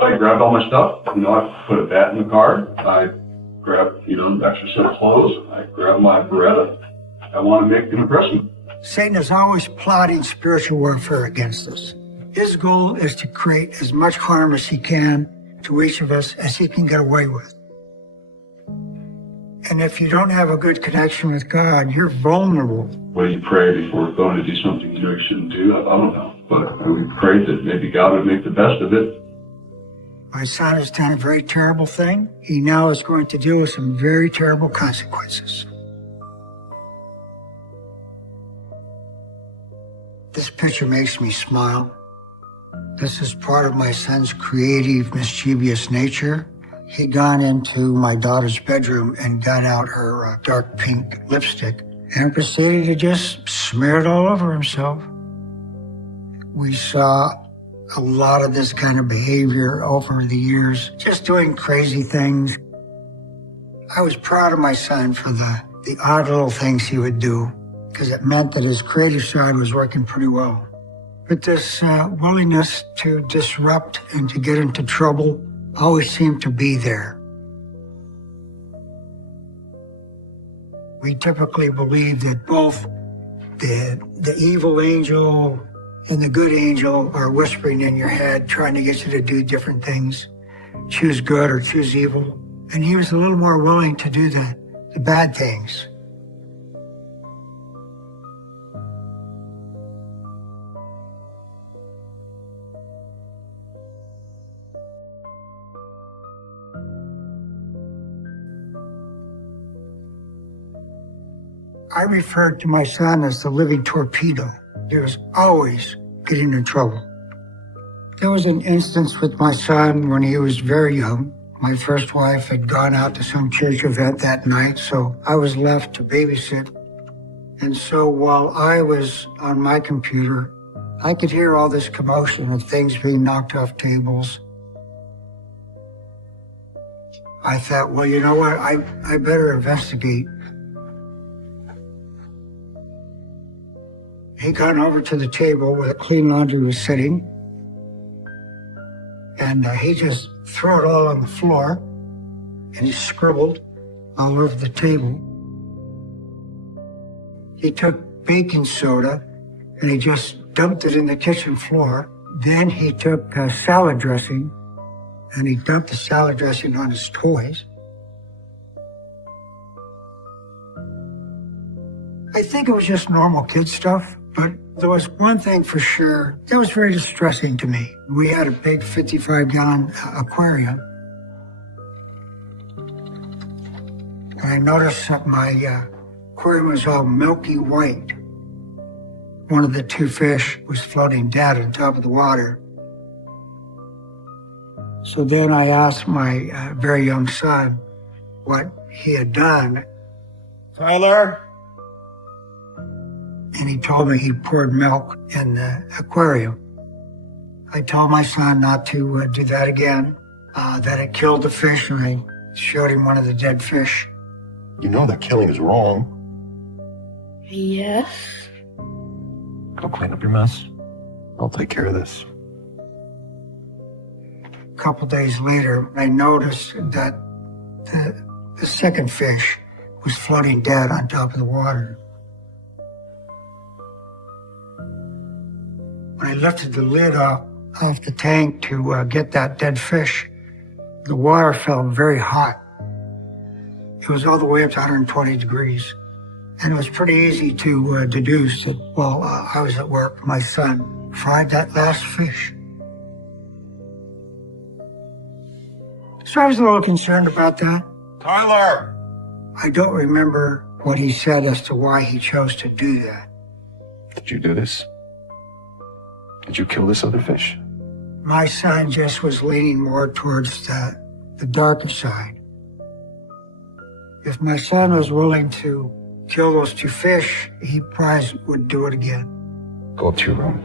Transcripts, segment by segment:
I grabbed all my stuff, I put a bat in the car, I grabbed, an extra set of clothes, I grabbed my Beretta. I want to make an impression. Satan is always plotting spiritual warfare against us. His goal is to create as much harm as he can to each of us as he can get away with. And if you don't have a good connection with God, you're vulnerable. What do you pray before going to do something you shouldn't do? I don't know. But we prayed that maybe God would make the best of it. My son has done a very terrible thing. He now is going to deal with some very terrible consequences. This picture makes me smile. This is part of my son's creative, mischievous nature. He'd gone into my daughter's bedroom and got out her dark pink lipstick and proceeded to just smear it all over himself. We saw a lot of this kind of behavior over the years, just doing crazy things. I was proud of my son for the odd little things he would do, because it meant that his creative side was working pretty well. But this willingness to disrupt and to get into trouble always seemed to be there. We typically believe that both the evil angel and the good angel are whispering in your head, trying to get you to do different things, choose good or choose evil. And he was a little more willing to do the bad things. I referred to my son as the living torpedo. He was always getting in trouble. There was an instance with my son when he was very young. My first wife had gone out to some church event that night, so I was left to babysit. And so while I was on my computer, I could hear all this commotion of things being knocked off tables. I thought, well, you know what? I better investigate. He got over to the table where the clean laundry was sitting, and he just threw it all on the floor, and he scribbled all over the table. He took baking soda, and he just dumped it in the kitchen floor. Then he took salad dressing, and he dumped the salad dressing on his toys. I think it was just normal kid stuff. But there was one thing for sure that was very distressing to me. We had a big 55-gallon aquarium. And I noticed that my aquarium was all milky white. One of the two fish was floating dead on top of the water. So then I asked my very young son what he had done. Tyler? And he told me he poured milk in the aquarium. I told my son not to do that again, that it killed the fish, and I showed him one of the dead fish. You know that killing is wrong. Yes. Go clean up your mess. I'll take care of this. A couple days later, I noticed that the second fish was floating dead on top of the water. When I lifted the lid off the tank to get that dead fish, the water felt very hot. It was all the way up to 120 degrees. And it was pretty easy to deduce that while I was at work, my son fried that last fish. So I was a little concerned about that. Tyler! I don't remember what he said as to why he chose to do that. Did you do this? Did you kill this other fish? My son just was leaning more towards the darker side. If my son was willing to kill those two fish, he probably would do it again. Go up to your room.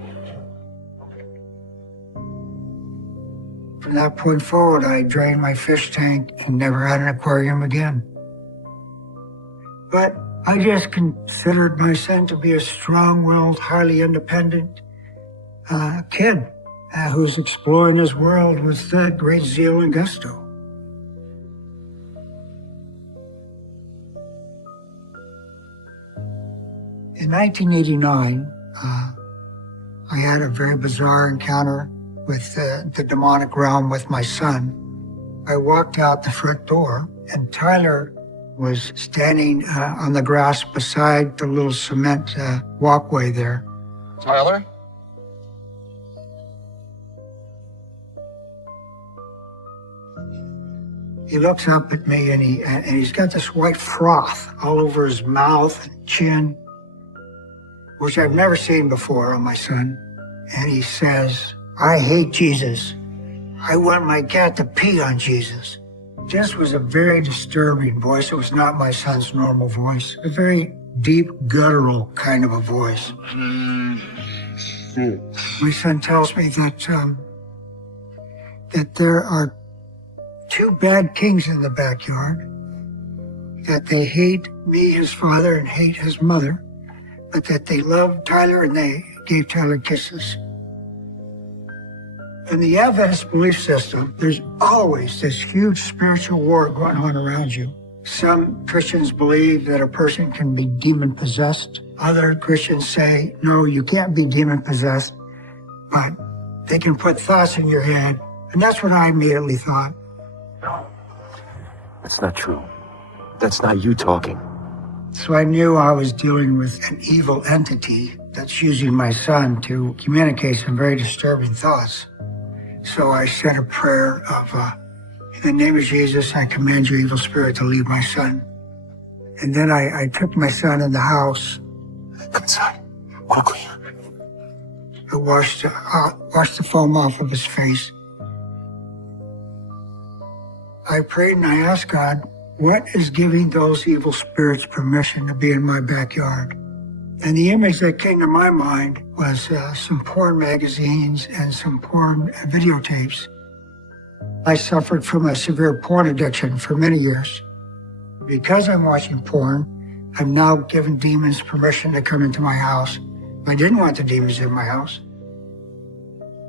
From that point forward, I drained my fish tank and never had an aquarium again. But I just considered my son to be a strong-willed, highly independent kid. who's exploring his world with great zeal and gusto. In 1989, I had a very bizarre encounter with the demonic realm with my son. I walked out the front door, and Tyler was standing on the grass beside the little cement walkway there. Tyler? He looks up at me, and he's got this white froth all over his mouth and chin, which I've never seen before on my son. And he says, "I hate Jesus. I want my cat to pee on Jesus." This was a very disturbing voice. It was not my son's normal voice. A very deep, guttural kind of a voice. My son tells me that there are two bad kings in the backyard, that they hate me, his father, and hate his mother, but that they love Tyler and they gave Tyler kisses. In the Adventist belief system, there's always this huge spiritual war going on around you. Some Christians believe that a person can be demon-possessed. Other Christians say, no, you can't be demon-possessed, but they can put thoughts in your head. And that's what I immediately thought. That's not true. That's not you talking. So I knew I was dealing with an evil entity that's using my son to communicate some very disturbing thoughts. So I said a prayer of, in the name of Jesus, I command your evil spirit to leave my son. And then I took my son in the house. Come inside. Walk here. I washed the foam off of his face. I prayed and I asked God, what is giving those evil spirits permission to be in my backyard? And the image that came to my mind was some porn magazines and some porn videotapes. I suffered from a severe porn addiction for many years. Because I'm watching porn, I'm now giving demons permission to come into my house. I didn't want the demons in my house.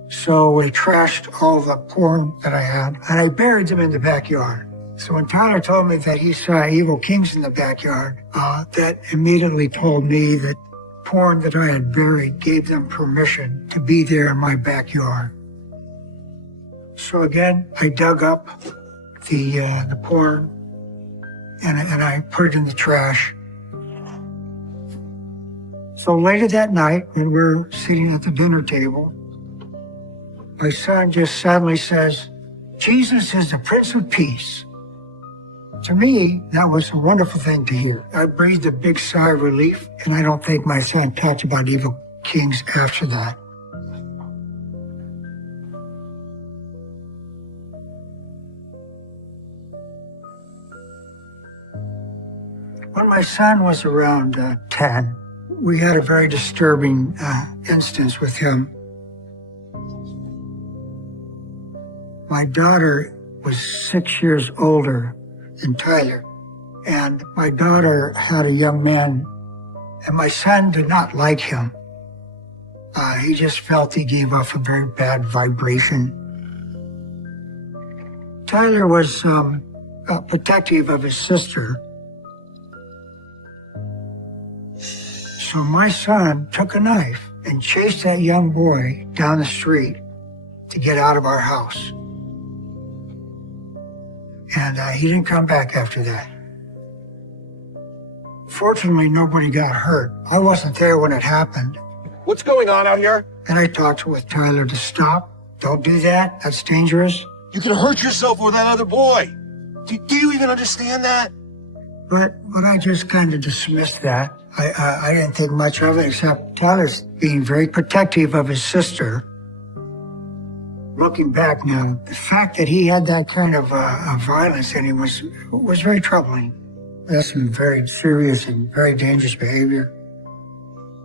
So we trashed all the porn that I had, and I buried them in the backyard. So when Tyler told me that he saw evil kings in the backyard, that immediately told me that porn that I had buried gave them permission to be there in my backyard. So again, I dug up the porn and I put it in the trash. So later that night, when we're sitting at the dinner table, my son just suddenly says, "Jesus is the Prince of Peace." To me, that was a wonderful thing to hear. I breathed a big sigh of relief, and I don't think my son talked about evil kings after that. When my son was around 10, we had a very disturbing instance with him. My daughter was 6 years older than Tyler, and my daughter had a young man, and my son did not like him. He just felt he gave off a very bad vibration. Tyler was protective of his sister. So my son took a knife and chased that young boy down the street to get out of our house. And he didn't come back after that. Fortunately, nobody got hurt. I wasn't there when it happened. What's going on out here? And I talked with Tyler to stop. Don't do that. That's dangerous. You can hurt yourself with that other boy. Do you even understand that? But I just kind of dismissed that. I didn't think much of it, except Tyler's being very protective of his sister. Looking back now, the fact that he had that kind of violence in him was very troubling. That's some very serious and very dangerous behavior.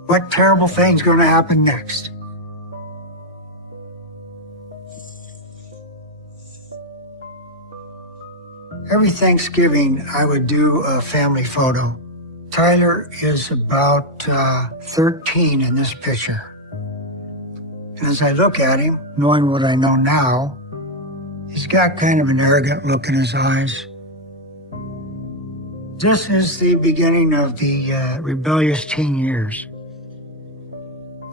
What terrible thing's going to happen next? Every Thanksgiving, I would do a family photo. Tyler is about 13 in this picture. And as I look at him, knowing what I know now, he's got kind of an arrogant look in his eyes. This is the beginning of the rebellious teen years.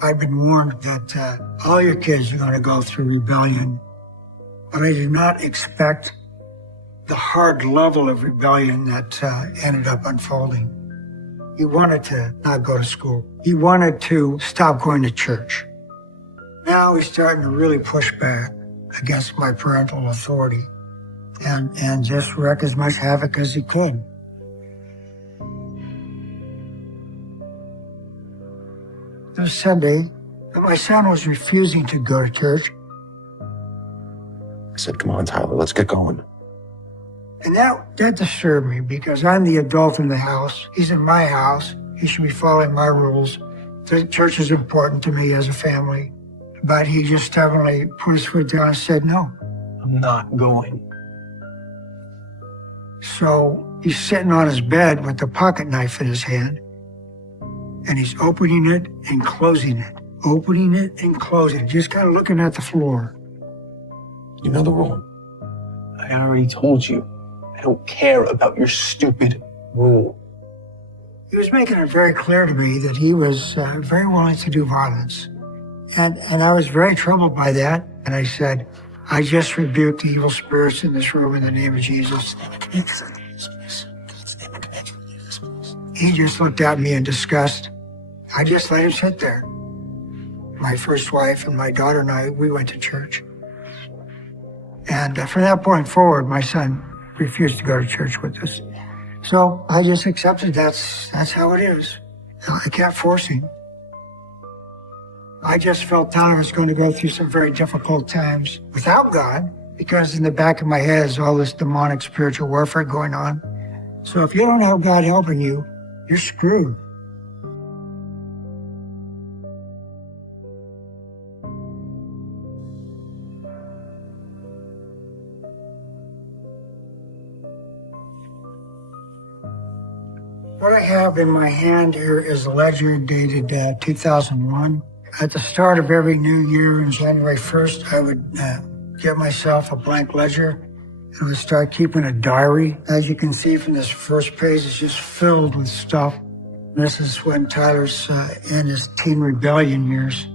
I've been warned that all your kids are going to go through rebellion, but I did not expect the hard level of rebellion that ended up unfolding. He wanted to not go to school. He wanted to stop going to church. Now he's starting to really push back against my parental authority and just wreak as much havoc as he could. This Sunday, my son was refusing to go to church. I said, come on, Tyler, let's get going. And that disturbed me because I'm the adult in the house. He's in my house. He should be following my rules. The church is important to me as a family. But he just stubbornly put his foot down and said, no, I'm not going. So he's sitting on his bed with the pocket knife in his hand. And he's opening it and closing it. Opening it and closing it. Just kind of looking at the floor. You know the rule. I already told you. I don't care about your stupid rule. He was making it very clear to me that he was very willing to do violence. And I was very troubled by that. And I said, I just rebuked the evil spirits in this room in the name of Jesus. He just looked at me in disgust. I just let him sit there. My first wife and my daughter and I, we went to church. And from that point forward, my son refused to go to church with us. So I just accepted that's how it is. I can't force him. I just felt Tyler was going to go through some very difficult times without God, because in the back of my head is all this demonic spiritual warfare going on. So if you don't have God helping you, you're screwed. What I have in my hand here is a ledger dated 2001. At the start of every new year on January 1st, I would get myself a blank ledger and would start keeping a diary. As you can see from this first page, it's just filled with stuff. This is when Tyler's in his teen rebellion years.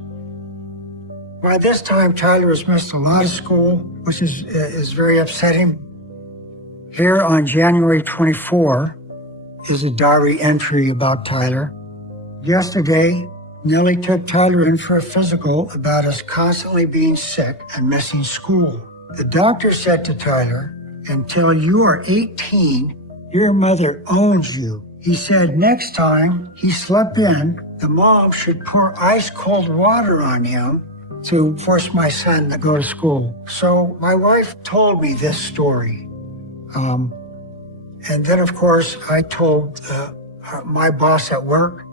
By this time, Tyler has missed a lot of school, which is very upsetting. Here on January 24 is a diary entry about Tyler. Yesterday, Nellie took Tyler in for a physical about us constantly being sick and missing school. The doctor said to Tyler, until you are 18, your mother owns you. He said next time he slept in, the mom should pour ice cold water on him to force my son to go to school. So my wife told me this story. And then, of course, I told my boss at work,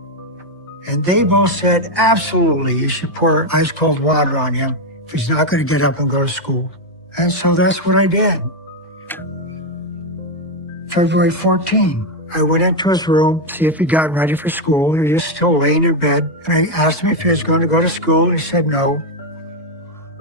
and they both said, absolutely, you should pour ice cold water on him if he's not going to get up and go to school. And so that's what I did. February 14, I went into his room, see if he'd gotten ready for school. He was still laying in bed. And I asked him if he was going to go to school. He said no.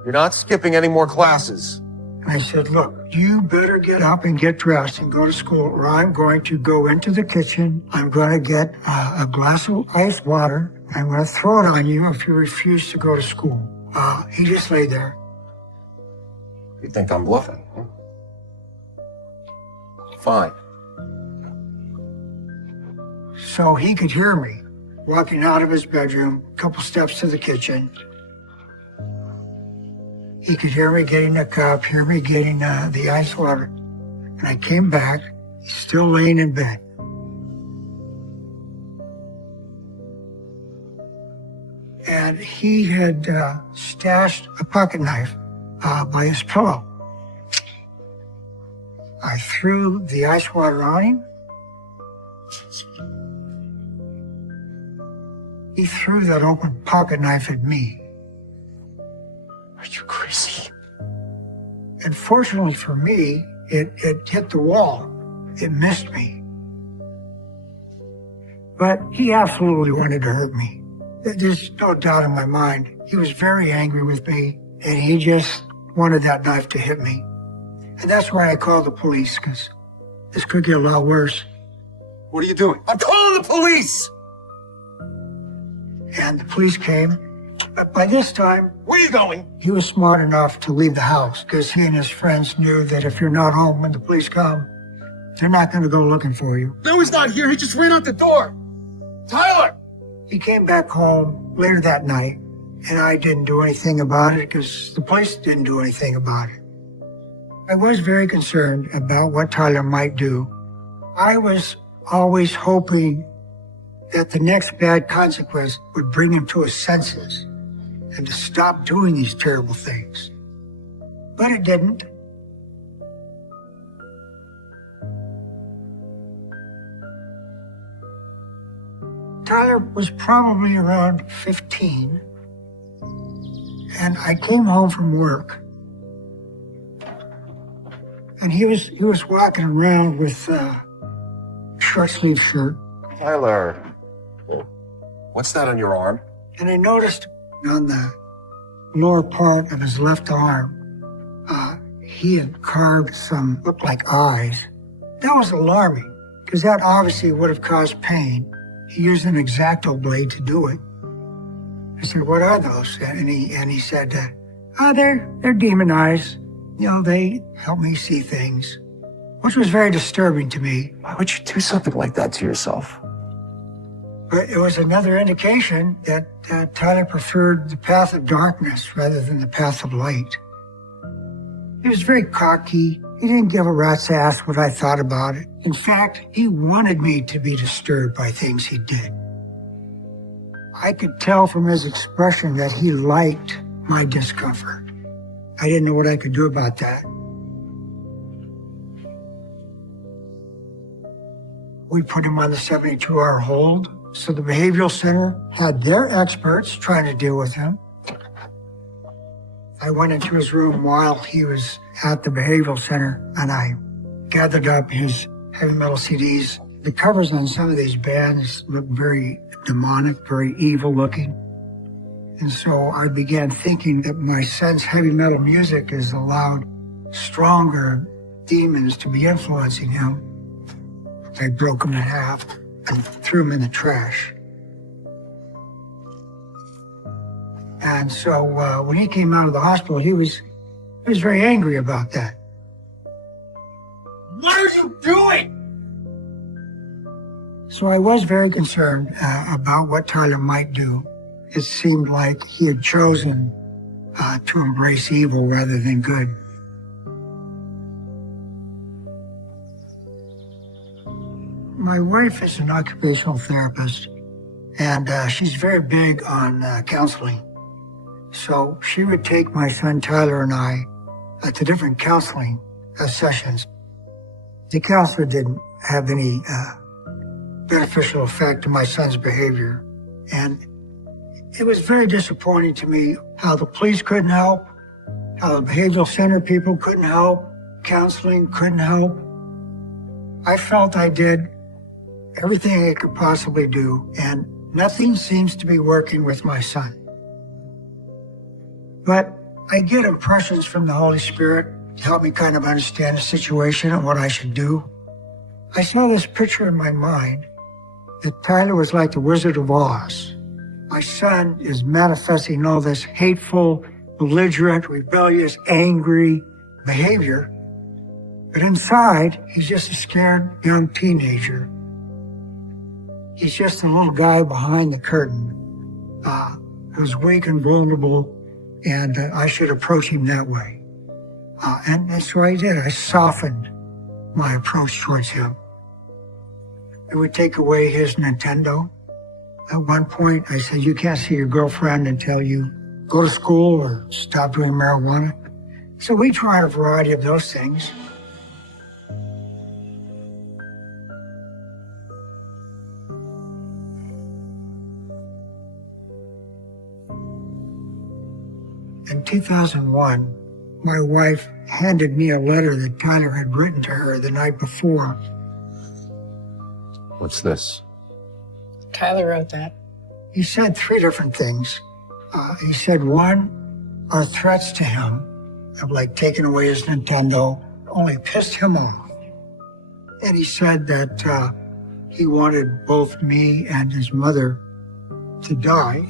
You're not skipping any more classes. And I said, look, you better get up and get dressed and go to school, or I'm going to go into the kitchen. I'm going to get a glass of ice water. I'm going to throw it on you if you refuse to go to school. He just lay there. You think I'm bluffing? Huh? Fine. So he could hear me walking out of his bedroom, a couple steps to the kitchen. He could hear me getting a cup, hear me getting the ice water. And I came back, he's still laying in bed. And he had stashed a pocket knife by his pillow. I threw the ice water on him. He threw that open pocket knife at me. Are you crazy? And fortunately for me, it hit the wall. It missed me. But he absolutely wanted to hurt me. There's no doubt in my mind. He was very angry with me, and he just wanted that knife to hit me. And that's why I called the police, because this could get a lot worse. What are you doing? I'm calling the police! And the police came. But by this time, Where are you going? he was smart enough to leave the house, because he and his friends knew that if you're not home when the police come, they're not going to go looking for you. No, he's not here. He just ran out the door. Tyler! He came back home later that night, and I didn't do anything about it because the police didn't do anything about it. I was very concerned about what Tyler might do. I was always hoping that the next bad consequence would bring him to his senses and to stop doing these terrible things. But it didn't. Tyler was probably around 15, and I came home from work, and he was walking around with a short sleeve shirt, Tyler. What's that on your arm? and I noticed on the lower part of his left arm, he had carved some looked like eyes. That was alarming, because that obviously would have caused pain. He used an X-Acto blade to do it. I said, "What are those?" And he said, they're demon eyes. You know, they help me see things," which was very disturbing to me. Why would you do something like that to yourself? But it was another indication that Tyler preferred the path of darkness rather than the path of light. He was very cocky. He didn't give a rat's ass what I thought about it. In fact, he wanted me to be disturbed by things he did. I could tell from his expression that he liked my discomfort. I didn't know what I could do about that. We put him on the 72-hour hold, so the behavioral center had their experts trying to deal with him. I went into his room while he was at the behavioral center, and I gathered up his heavy metal CDs. The covers on some of these bands looked very demonic, very evil looking. And so I began thinking that my son's heavy metal music has allowed stronger demons to be influencing him. I broke him in half and threw him in the trash. And so when he came out of the hospital, he was very angry about that. What are you doing? So I was very concerned about what Tyler might do. It seemed like he had chosen to embrace evil rather than good. My wife is an occupational therapist, and she's very big on counseling. So she would take my son Tyler and I to different counseling sessions. The counselor didn't have any beneficial effect to my son's behavior, and it was very disappointing to me how the police couldn't help, how the behavioral center people couldn't help, counseling couldn't help. I felt I did everything I could possibly do, and nothing seems to be working with my son. But I get impressions from the Holy Spirit to help me kind of understand the situation and what I should do. I saw this picture in my mind that Tyler was like the Wizard of Oz. My son is manifesting all this hateful, belligerent, rebellious, angry behavior. But inside, he's just a scared young teenager. He's just a little guy behind the curtain who's weak and vulnerable, and I should approach him that way. And that's what I did. I softened my approach towards him. I would take away his Nintendo. At one point, I said, "You can't see your girlfriend until you go to school or stop doing marijuana." So we tried a variety of those things. In 2001, my wife handed me a letter that Tyler had written to her the night before. What's this? Tyler wrote that. He said 3 different things. He said, one, our threats to him of like taking away his Nintendo only pissed him off. And he said that he wanted both me and his mother to die.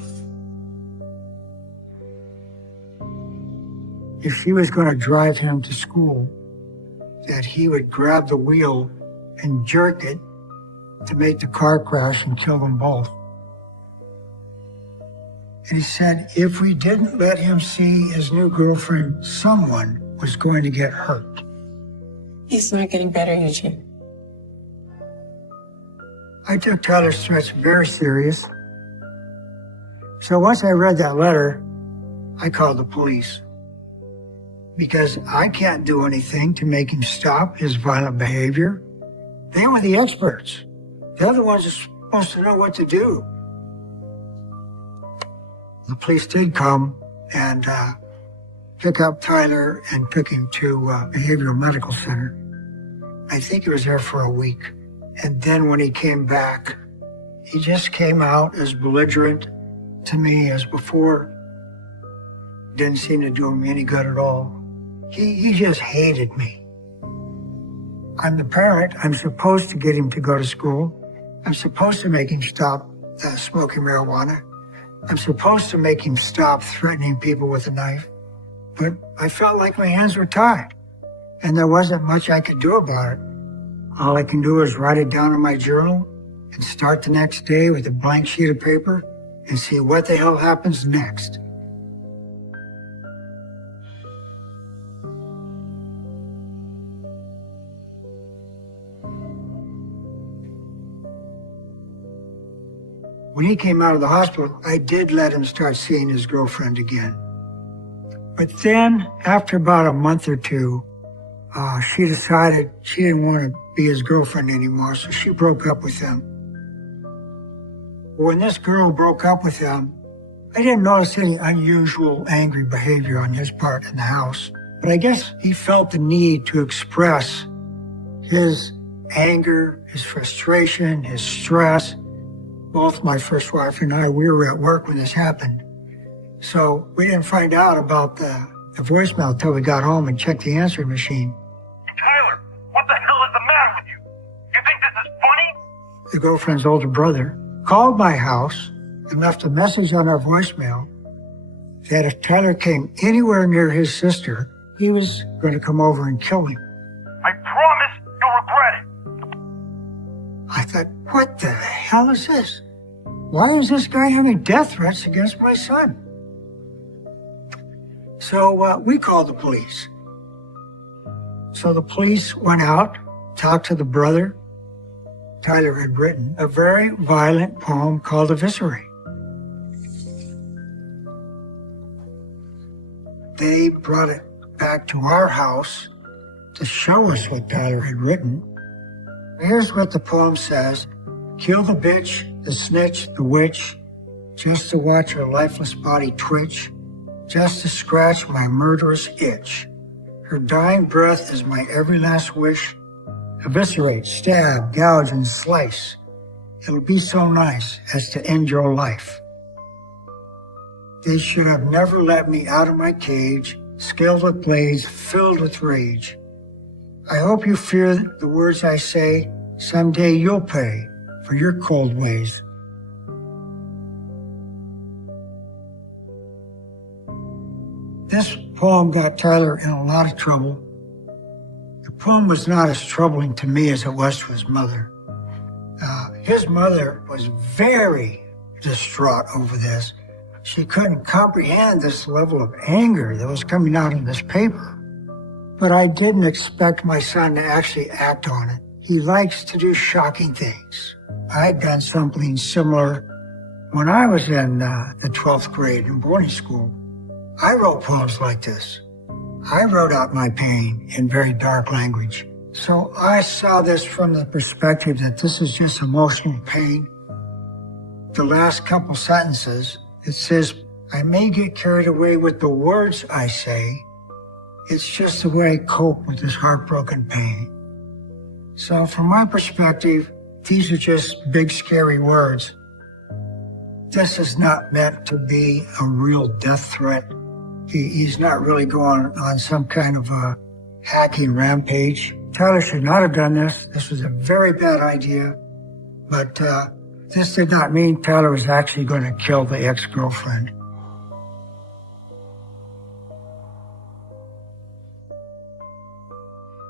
If she was going to drive him to school, that he would grab the wheel and jerk it to make the car crash and kill them both. And he said if we didn't let him see his new girlfriend, someone was going to get hurt. He's not getting better, Eugene. I took Tyler's threats very serious. So once I read that letter, I called the police. Because I can't do anything to make him stop his violent behavior. They were the experts. They're the ones that are supposed to know what to do. The police did come and pick up Tyler and took him to behavioral medical center. I think he was there for a week. And then when he came back, he just came out as belligerent to me as before. Didn't seem to do him any good at all. He just hated me. I'm the parent. I'm supposed to get him to go to school. I'm supposed to make him stop smoking marijuana. I'm supposed to make him stop threatening people with a knife. But I felt like my hands were tied, and there wasn't much I could do about it. All I can do is write it down in my journal and start the next day with a blank sheet of paper and see what the hell happens next. When he came out of the hospital, I did let him start seeing his girlfriend again. But then, after about a month or 2, she decided she didn't want to be his girlfriend anymore, so she broke up with him. When this girl broke up with him, I didn't notice any unusual angry behavior on his part in the house. But I guess he felt the need to express his anger, his frustration, his stress. Both my first wife and I, we were at work when this happened. So we didn't find out about the voicemail until we got home and checked the answering machine. Tyler, what the hell is the matter with you? You think this is funny? The girlfriend's older brother called my house and left a message on our voicemail that if Tyler came anywhere near his sister, he was going to come over and kill him. I promise you'll regret it. I thought, what the hell is this? Why is this guy having death threats against my son? So we called the police. So the police went out, talked to the brother. Tyler had written a very violent poem called Eviscerate. They brought it back to our house to show us what Tyler had written. Here's what the poem says. Kill the bitch, the snitch, the witch, just to watch her lifeless body twitch, just to scratch my murderous itch. Her dying breath is my every last wish. Eviscerate, stab, gouge, and slice. It'll be so nice as to end your life. They should have never let me out of my cage, scaled with blades, filled with rage. I hope you fear the words I say. Someday you'll pay for your cold ways. This poem got Tyler in a lot of trouble. The poem was not as troubling to me as it was to his mother. His mother was very distraught over this. She couldn't comprehend this level of anger that was coming out in this paper. But I didn't expect my son to actually act on it. He likes to do shocking things. I had done something similar when I was in the 12th grade in boarding school. I wrote poems like this. I wrote out my pain in very dark language. So I saw this from the perspective that this is just emotional pain. The last couple sentences, it says, I may get carried away with the words I say. It's just the way I cope with this heartbroken pain. So from my perspective, these are just big, scary words. this is not meant to be a real death threat. He's not really going on some kind of a hacking rampage. Tyler should not have done this. This was a very bad idea. But this did not mean Tyler was actually going to kill the ex-girlfriend.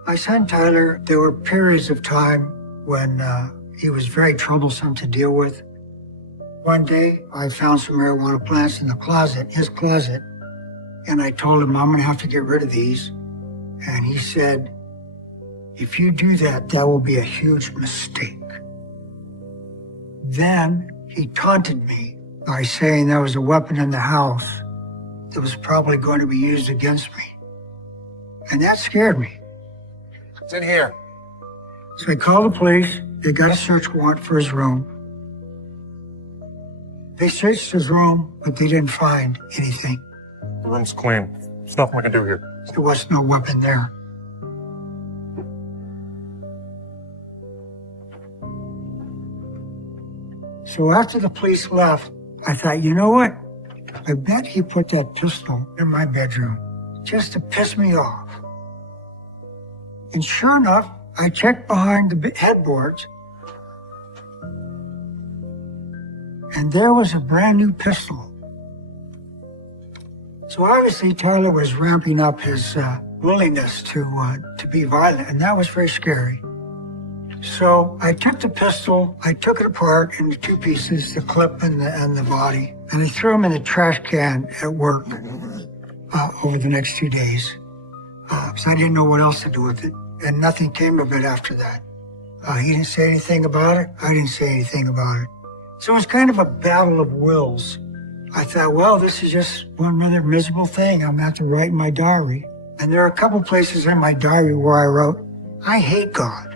My son Tyler, there were periods of time when he was very troublesome to deal with. One day, I found some marijuana plants in the closet, his closet, and I told him, I'm going to have to get rid of these. And he said, if you do that, that will be a huge mistake. Then he taunted me by saying there was a weapon in the house that was probably going to be used against me. And that scared me. It's in here. So I called the police. They got a search warrant for his room. They searched his room, but they didn't find anything. The room's clean. There's nothing we can do here. There was no weapon there. So after the police left, I thought, you know what? I bet he put that pistol in my bedroom just to piss me off. And sure enough, I checked behind the headboards, and there was a brand new pistol. So obviously Tyler was ramping up his willingness to be violent, and that was very scary. So I took the pistol, I took it apart into two pieces, the clip and the body, and I threw them in the trash can at work over the next 2 days. So I didn't know what else to do with it, and nothing came of it after that. He didn't say anything about it, I didn't say anything about it. So it was kind of a battle of wills. I thought, well, this is just one rather miserable thing I'm going to have to write in my diary. And there are a couple places in my diary where I wrote, I hate God.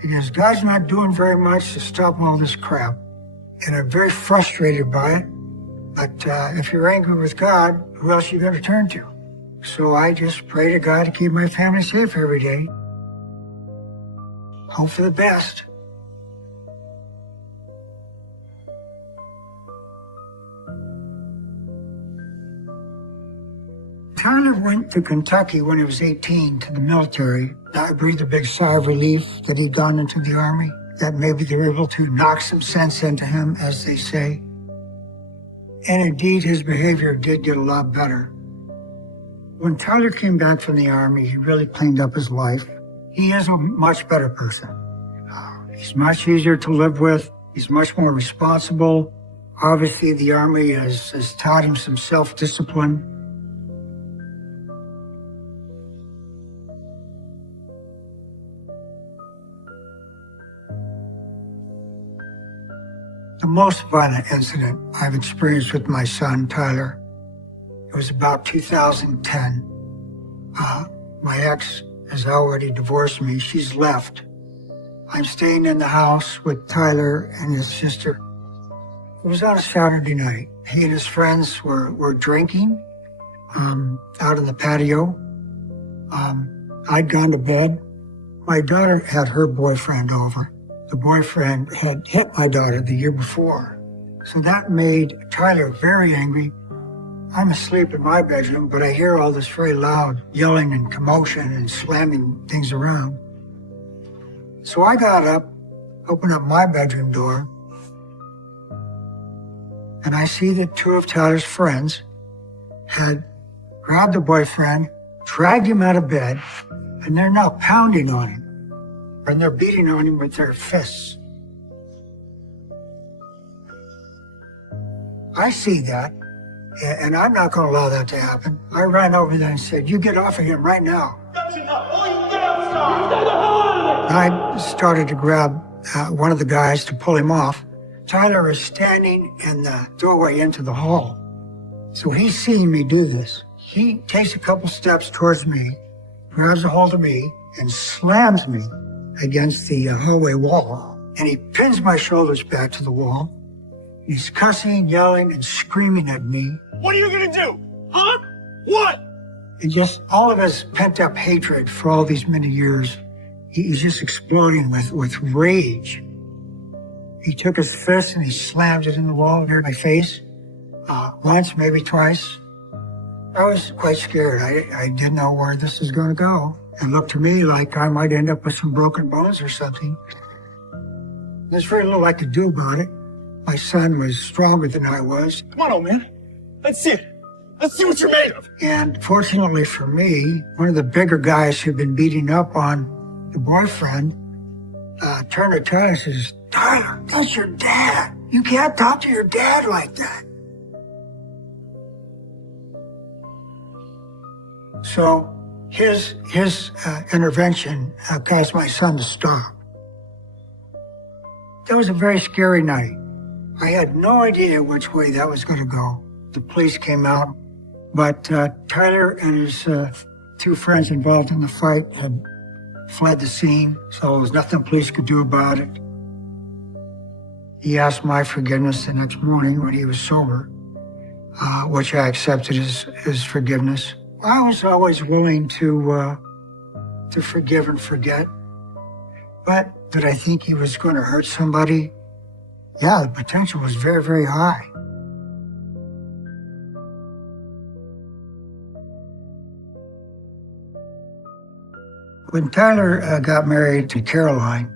Because God's not doing very much to stop all this crap. And I'm very frustrated by it. But if you're angry with God, who else are you going to turn to? So I just pray to God to keep my family safe every day. Hope for the best. Tyler went to Kentucky when he was 18 to the military. I breathed a big sigh of relief that he'd gone into the Army, that maybe they were able to knock some sense into him, as they say. And indeed, his behavior did get a lot better. When Tyler came back from the Army, he really cleaned up his life. He is a much better person. He's much easier to live with. He's much more responsible. Obviously, the Army has taught him some self-discipline. The most violent incident I've experienced with my son, Tyler, it was about 2010. My ex has already divorced me. She's left. I'm staying in the house with Tyler and his sister. It was on a Saturday night. He and his friends were drinking out in the patio. I'd gone to bed. My daughter had her boyfriend over. The boyfriend had hit my daughter the year before. So that made Tyler very angry. I'm asleep in my bedroom, but I hear all this very loud yelling and commotion and slamming things around. So I got up, opened up my bedroom door, and I see that two of Tyler's friends had grabbed the boyfriend, dragged him out of bed, and they're now pounding on him. And they're beating on him with their fists. I see that, and I'm not going to allow that to happen. I ran over there and said, you get off of him right now. I started to grab one of the guys to pull him off. Tyler is standing in the doorway into the hall. So he's seeing me do this. He takes a couple steps towards me, grabs a hold of me, and slams me against the hallway wall. And he pins my shoulders back to the wall. He's cussing, yelling, and screaming at me. What are you gonna do? Huh? What? And just all of his pent-up hatred for all these many years, he's just exploding with rage. He took his fist and he slammed it in the wall near my face. Once, maybe twice. I was quite scared. I didn't know where this was going to go. It looked to me like I might end up with some broken bones or something. There's very little I could do about it. My son was stronger than I was. Come on, old man. Let's see it. Let's see what you're made of. And fortunately for me, one of the bigger guys who'd been beating up on the boyfriend turned to Tyler and says, "Tyler, that's your dad. You can't talk to your dad like that." So his intervention caused my son to stop. That was a very scary night. I had no idea which way that was going to go. The police came out, but Tyler and his two friends involved in the fight had fled the scene, so there was nothing police could do about it. He asked my forgiveness the next morning when he was sober, which I accepted as forgiveness. I was always willing to forgive and forget, but did I think he was going to hurt somebody? Yeah, the potential was very, very high. When Tyler got married to Caroline,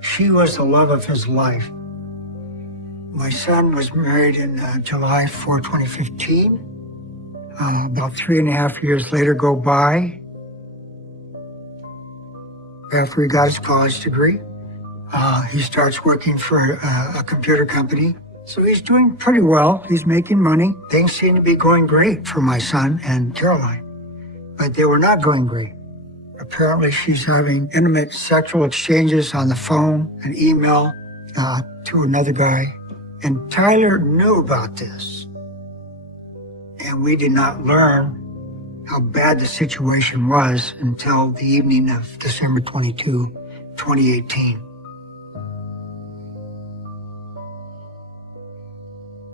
she was the love of his life. My son was married in July 4, 2015. About 3.5 years later go by. After he got his college degree, he starts working for a computer company. So he's doing pretty well. He's making money. Things seem to be going great for my son and Caroline, but they were not going great. Apparently she's having intimate sexual exchanges on the phone and email to another guy. And Tyler knew about this. And we did not learn how bad the situation was until the evening of December 22, 2018.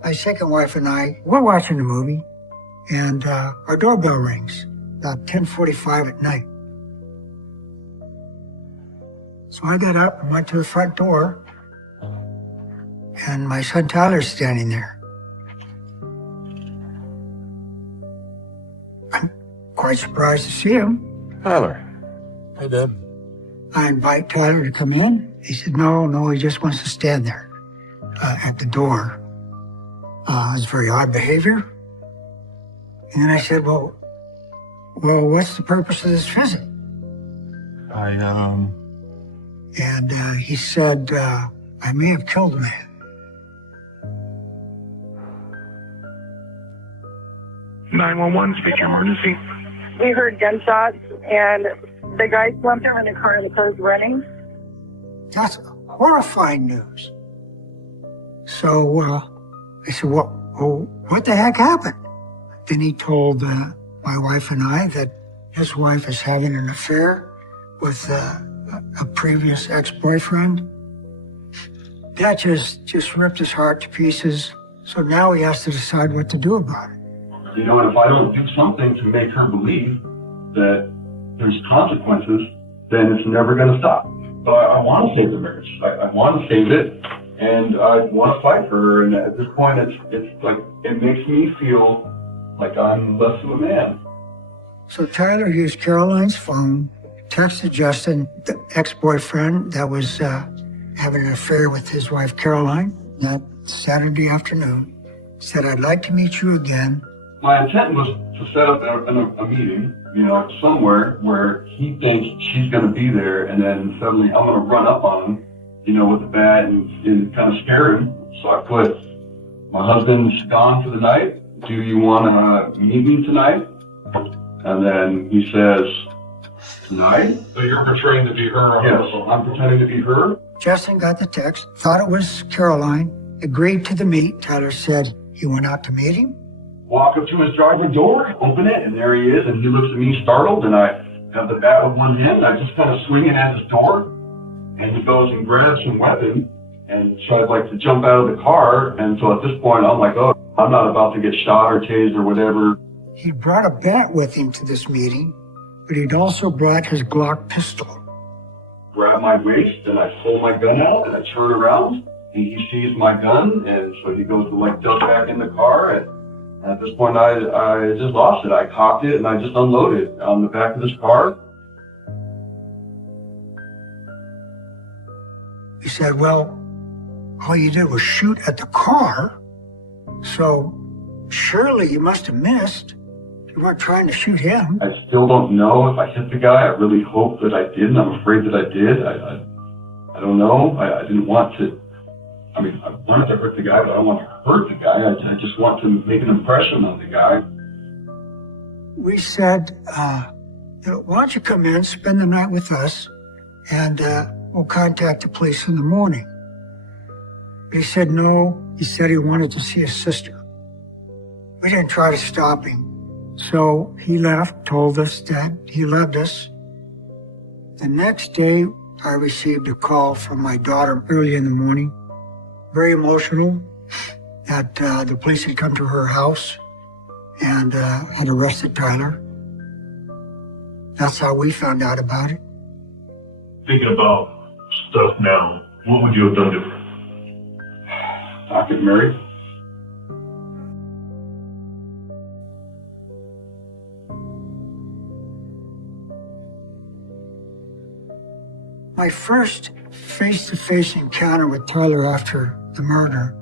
My second wife and I, we're watching a movie, and our doorbell rings about 10:45 at night. So I got up and went to the front door, and my son Tyler's standing there. I'm quite surprised to see him. Tyler. Hey, Dad. I invite Tyler to come in. He said, no, he just wants to stand there at the door. It's very odd behavior. And then I said, well, what's the purpose of this visit? And he said, I may have killed a man. Speak emergency. We heard gunshots, and the guy slumped over in the car and the car's running. That's horrifying news. So I said, what the heck happened? Then he told my wife and I that his wife is having an affair with a previous ex-boyfriend. That just ripped his heart to pieces. So now he has to decide what to do about it. You know, and if I don't do something to make her believe that there's consequences, then it's never going to stop. So I want to save the marriage. I want to save it, and I want to fight for her. And at this point, it's like, it makes me feel like I'm less of a man. So Tyler used Caroline's phone, texted Justin, the ex-boyfriend that was having an affair with his wife Caroline, that Saturday afternoon, said, I'd like to meet you again. My intent was to set up a meeting, you know, somewhere where he thinks she's going to be there, and then suddenly I'm going to run up on him, you know, with the bat and kind of scare him. So I put, my husband's gone for the night. Do you want to meet me tonight? And then he says, tonight? So you're portraying to be her? Yes, I'm pretending to be her. Justin got the text, thought it was Caroline, agreed to the meet. Tyler said he went out to meet him. Walk up to his driveway door, open it, and there he is, and he looks at me startled, and I have the bat with one hand, and I just kind of swing it at his door, and he goes and grabs some weapon and tries like to jump out of the car, and so at this point I'm like, oh, I'm not about to get shot or tased or whatever. He brought a bat with him to this meeting, but he'd also brought his Glock pistol. Grab my waist, and I pull my gun out, and I turn around, he sees my gun, and so he goes to like duck back in the car. And at this point, I just lost it. I cocked it and I just unloaded on the back of this car. He said, well, all you did was shoot at the car, so surely you must have missed. You weren't trying to shoot him. I still don't know if I hit the guy. I really hope that I didn't. I'm afraid that I did. I don't know. I didn't want to. I mean, I wanted to hurt the guy, but I don't want to hurt the guy. I just want to make an impression on the guy. We said, why don't you come in, spend the night with us, and we'll contact the police in the morning. But he said no. He said he wanted to see his sister. We didn't try to stop him. So he left, told us that he loved us. The next day, I received a call from my daughter early in the morning, very emotional, that the police had come to her house and had arrested Tyler. That's how we found out about it. Thinking about stuff now, what would you have done different? Not get married. My first face-to-face encounter with Tyler after the murder,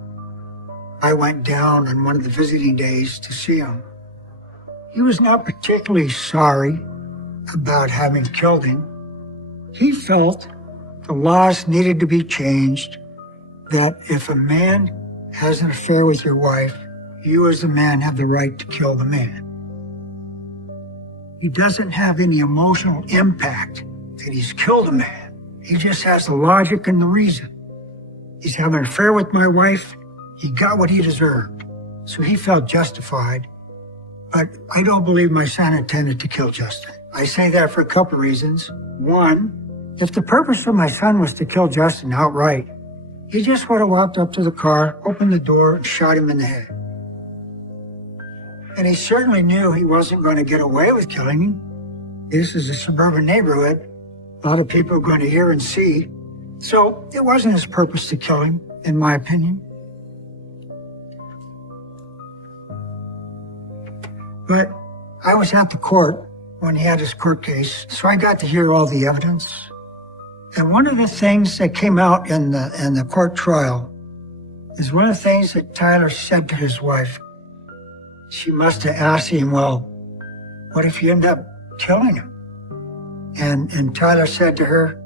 I went down on one of the visiting days to see him. He was not particularly sorry about having killed him. He felt the laws needed to be changed, that if a man has an affair with your wife, you as a man have the right to kill the man. He doesn't have any emotional impact that he's killed a man. He just has the logic and the reason. He's having an affair with my wife. He got what he deserved. So he felt justified. But I don't believe my son intended to kill Justin. I say that for a couple of reasons. One, if the purpose of my son was to kill Justin outright, he just would have walked up to the car, opened the door, and shot him in the head. And he certainly knew he wasn't going to get away with killing him. This is a suburban neighborhood. A lot of people are going to hear and see. So it wasn't his purpose to kill him, in my opinion. But I was at the court when he had his court case, so I got to hear all the evidence. And one of the things that came out in the court trial is one of the things that Tyler said to his wife. She must have asked him, well, what if you end up killing him? And Tyler said to her,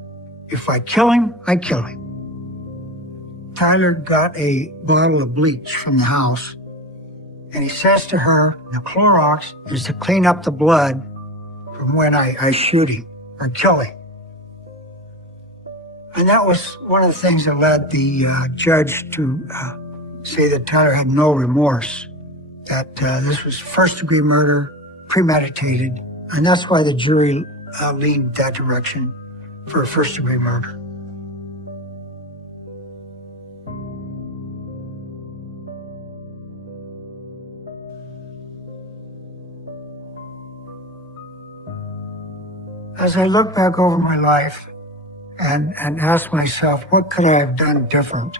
if I kill him, I kill him. Tyler got a bottle of bleach from the house, and he says to her, the Clorox is to clean up the blood from when I shoot him or kill him. And that was one of the things that led the judge to say that Tyler had no remorse, that this was first-degree murder, premeditated, and that's why the jury leaned that direction for a first-degree murder. As I look back over my life and ask myself, what could I have done different?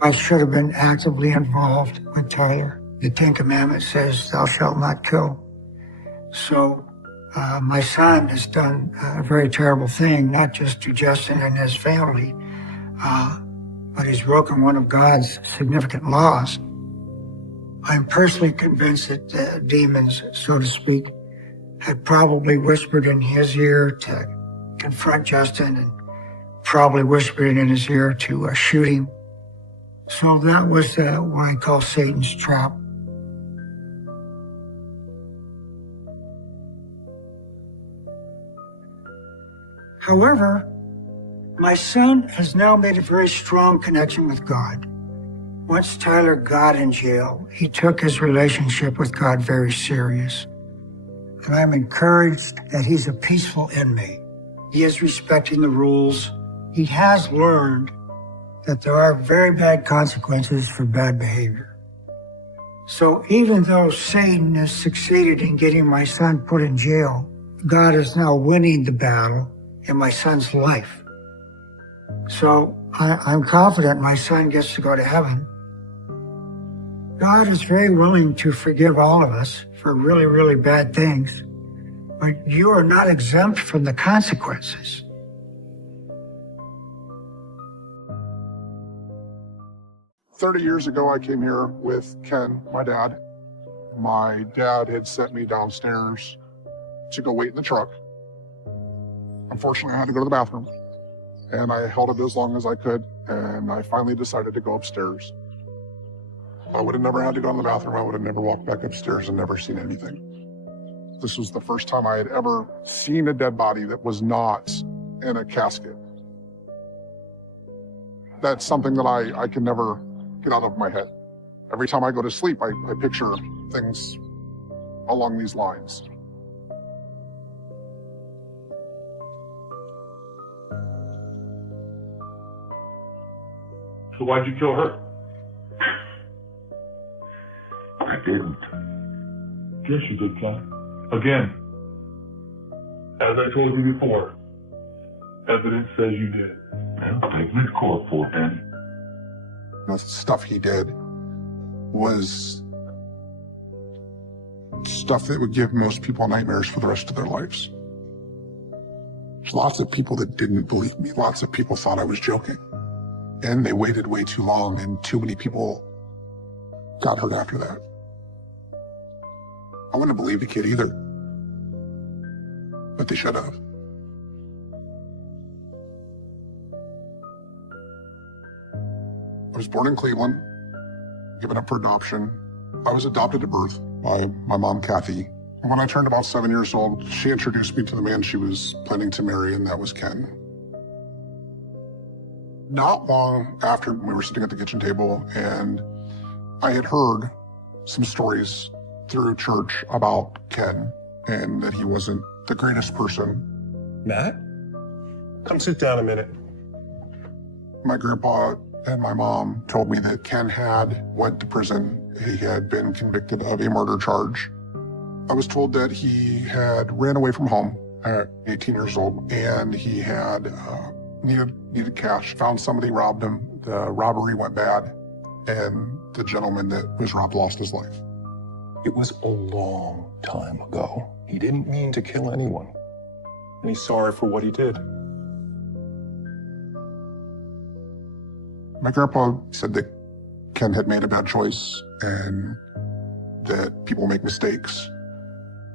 I should have been actively involved with Tyler. The Ten Commandments says, thou shalt not kill. So my son has done a very terrible thing, not just to Justin and his family, but he's broken one of God's significant laws. I'm personally convinced that the demons, so to speak, had probably whispered in his ear to confront Justin and probably whispered in his ear to shoot him. So that was what I call Satan's trap. However, my son has now made a very strong connection with God. Once Tyler got in jail, he took his relationship with God very serious. And I'm encouraged that he's a peaceful inmate. He is respecting the rules. He has learned that there are very bad consequences for bad behavior. So even though Satan has succeeded in getting my son put in jail, God is now winning the battle in my son's life. So I'm confident my son gets to go to heaven. God is very willing to forgive all of us for really, really bad things, but you are not exempt from the consequences. "30 years ago, I came here with Ken, my dad. My dad had sent me downstairs to go wait in the truck. Unfortunately, I had to go to the bathroom, and I held it as long as I could, and I finally decided to go upstairs. I would have never had to go in the bathroom. I would have never walked back upstairs and never seen anything. This was the first time I had ever seen a dead body that was not in a casket. That's something that I can never get out of my head. Every time I go to sleep, I picture things along these lines. So why'd you kill her? I didn't. Yes, you did, Ken. Again, as I told you before, evidence says you did. Well, take me to court for it then. The stuff he did was stuff that would give most people nightmares for the rest of their lives. There's lots of people that didn't believe me. Lots of people thought I was joking. And they waited way too long, and too many people got hurt after that. I wouldn't have believed the kid either. But they should have. I was born in Cleveland, given up for adoption. I was adopted at birth by my mom, Kathy. When I turned about 7 years old, she introduced me to the man she was planning to marry, and that was Ken. Not long after, we were sitting at the kitchen table, and I had heard some stories through church about Ken, and that he wasn't the greatest person. Matt? Come sit down a minute. My grandpa and my mom told me that Ken had went to prison. He had been convicted of a murder charge. I was told that he had ran away from home at 18 years old, and he had needed cash. Found somebody, robbed him. The robbery went bad, and the gentleman that was robbed lost his life. It was a long time ago. He didn't mean to kill anyone. And he's sorry for what he did. My grandpa said that Ken had made a bad choice and that people make mistakes,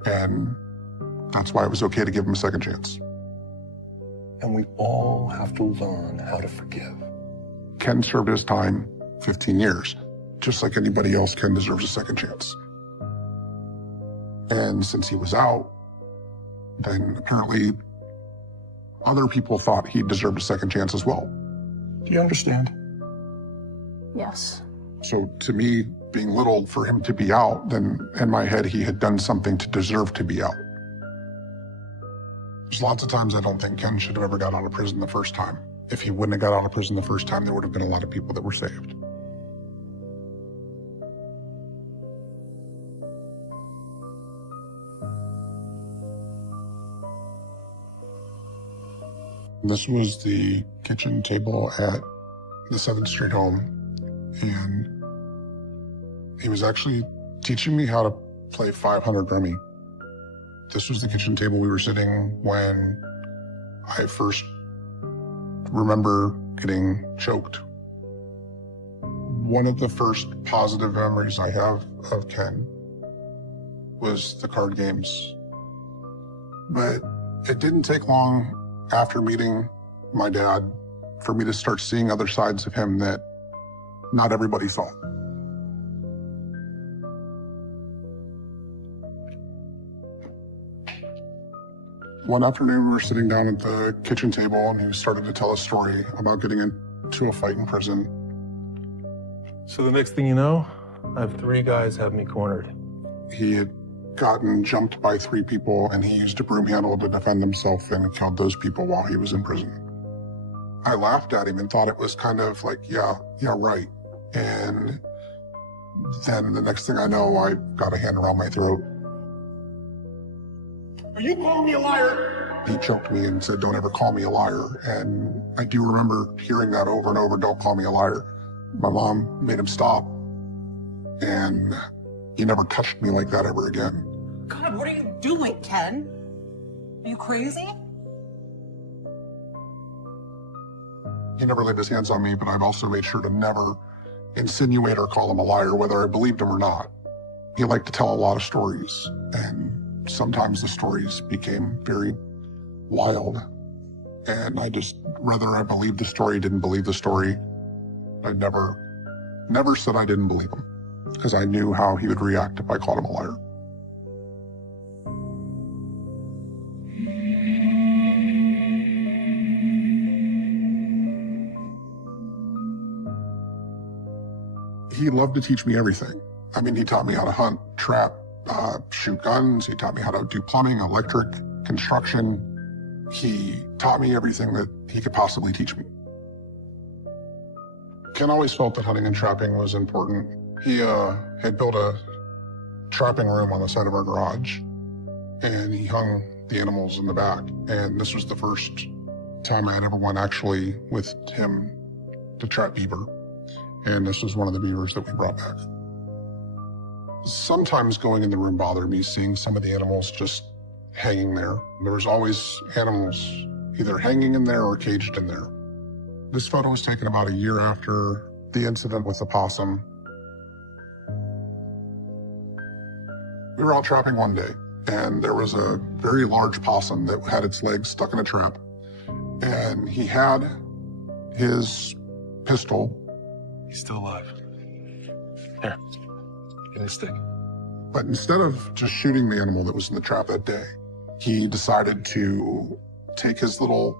and that's why it was okay to give him a second chance. And we all have to learn how to forgive. Ken served his time, 15 years. Just like anybody else, Ken deserves a second chance. And since he was out, then apparently other people thought he deserved a second chance as well. Do you understand? Yes. So to me, being little for him to be out, then in my head, he had done something to deserve to be out. There's lots of times I don't think Ken should have ever got out of prison the first time. If he wouldn't have got out of prison the first time, there would have been a lot of people that were saved. This was the kitchen table at the 7th Street home, and he was actually teaching me how to play 500 rummy. This was the kitchen table we were sitting when I first remember getting choked. One of the first positive memories I have of Ken was the card games. But it didn't take long after meeting my dad for me to start seeing other sides of him that not everybody saw. One afternoon, we were sitting down at the kitchen table, and he started to tell a story about getting into a fight in prison. So the next thing you know, I have 3 guys have me cornered. He had gotten jumped by 3 people, and he used a broom handle to defend himself and killed those people while he was in prison. I laughed at him and thought it was kind of like, yeah, right. And then the next thing I know, I got a hand around my throat. Are you calling me a liar? He choked me and said, "Don't ever call me a liar." And I do remember hearing that over and over, "Don't call me a liar." My mom made him stop, and he never touched me like that ever again. God, what are you doing, Ken? Are you crazy? He never laid his hands on me, but I've also made sure to never insinuate or call him a liar, whether I believed him or not. He liked to tell a lot of stories, and sometimes the stories became very wild. And I just, whether I believed the story, didn't believe the story, I never said I didn't believe him, because I knew how he would react if I called him a liar. He loved to teach me everything. I mean, he taught me how to hunt, trap, shoot guns. He taught me how to do plumbing, electric, construction. He taught me everything that he could possibly teach me. Ken always felt that hunting and trapping was important. He had built a trapping room on the side of our garage, and he hung the animals in the back. And this was the first time I had ever went actually with him to trap beaver. And this was one of the beavers that we brought back. Sometimes going in the room bothered me, seeing some of the animals just hanging there. There was always animals either hanging in there or caged in there. This photo was taken about a year after the incident with the possum. We were out trapping one day, and there was a very large possum that had its legs stuck in a trap. And he had his pistol. He's still alive. Here, get a stick. But instead of just shooting the animal that was in the trap that day, he decided to take his little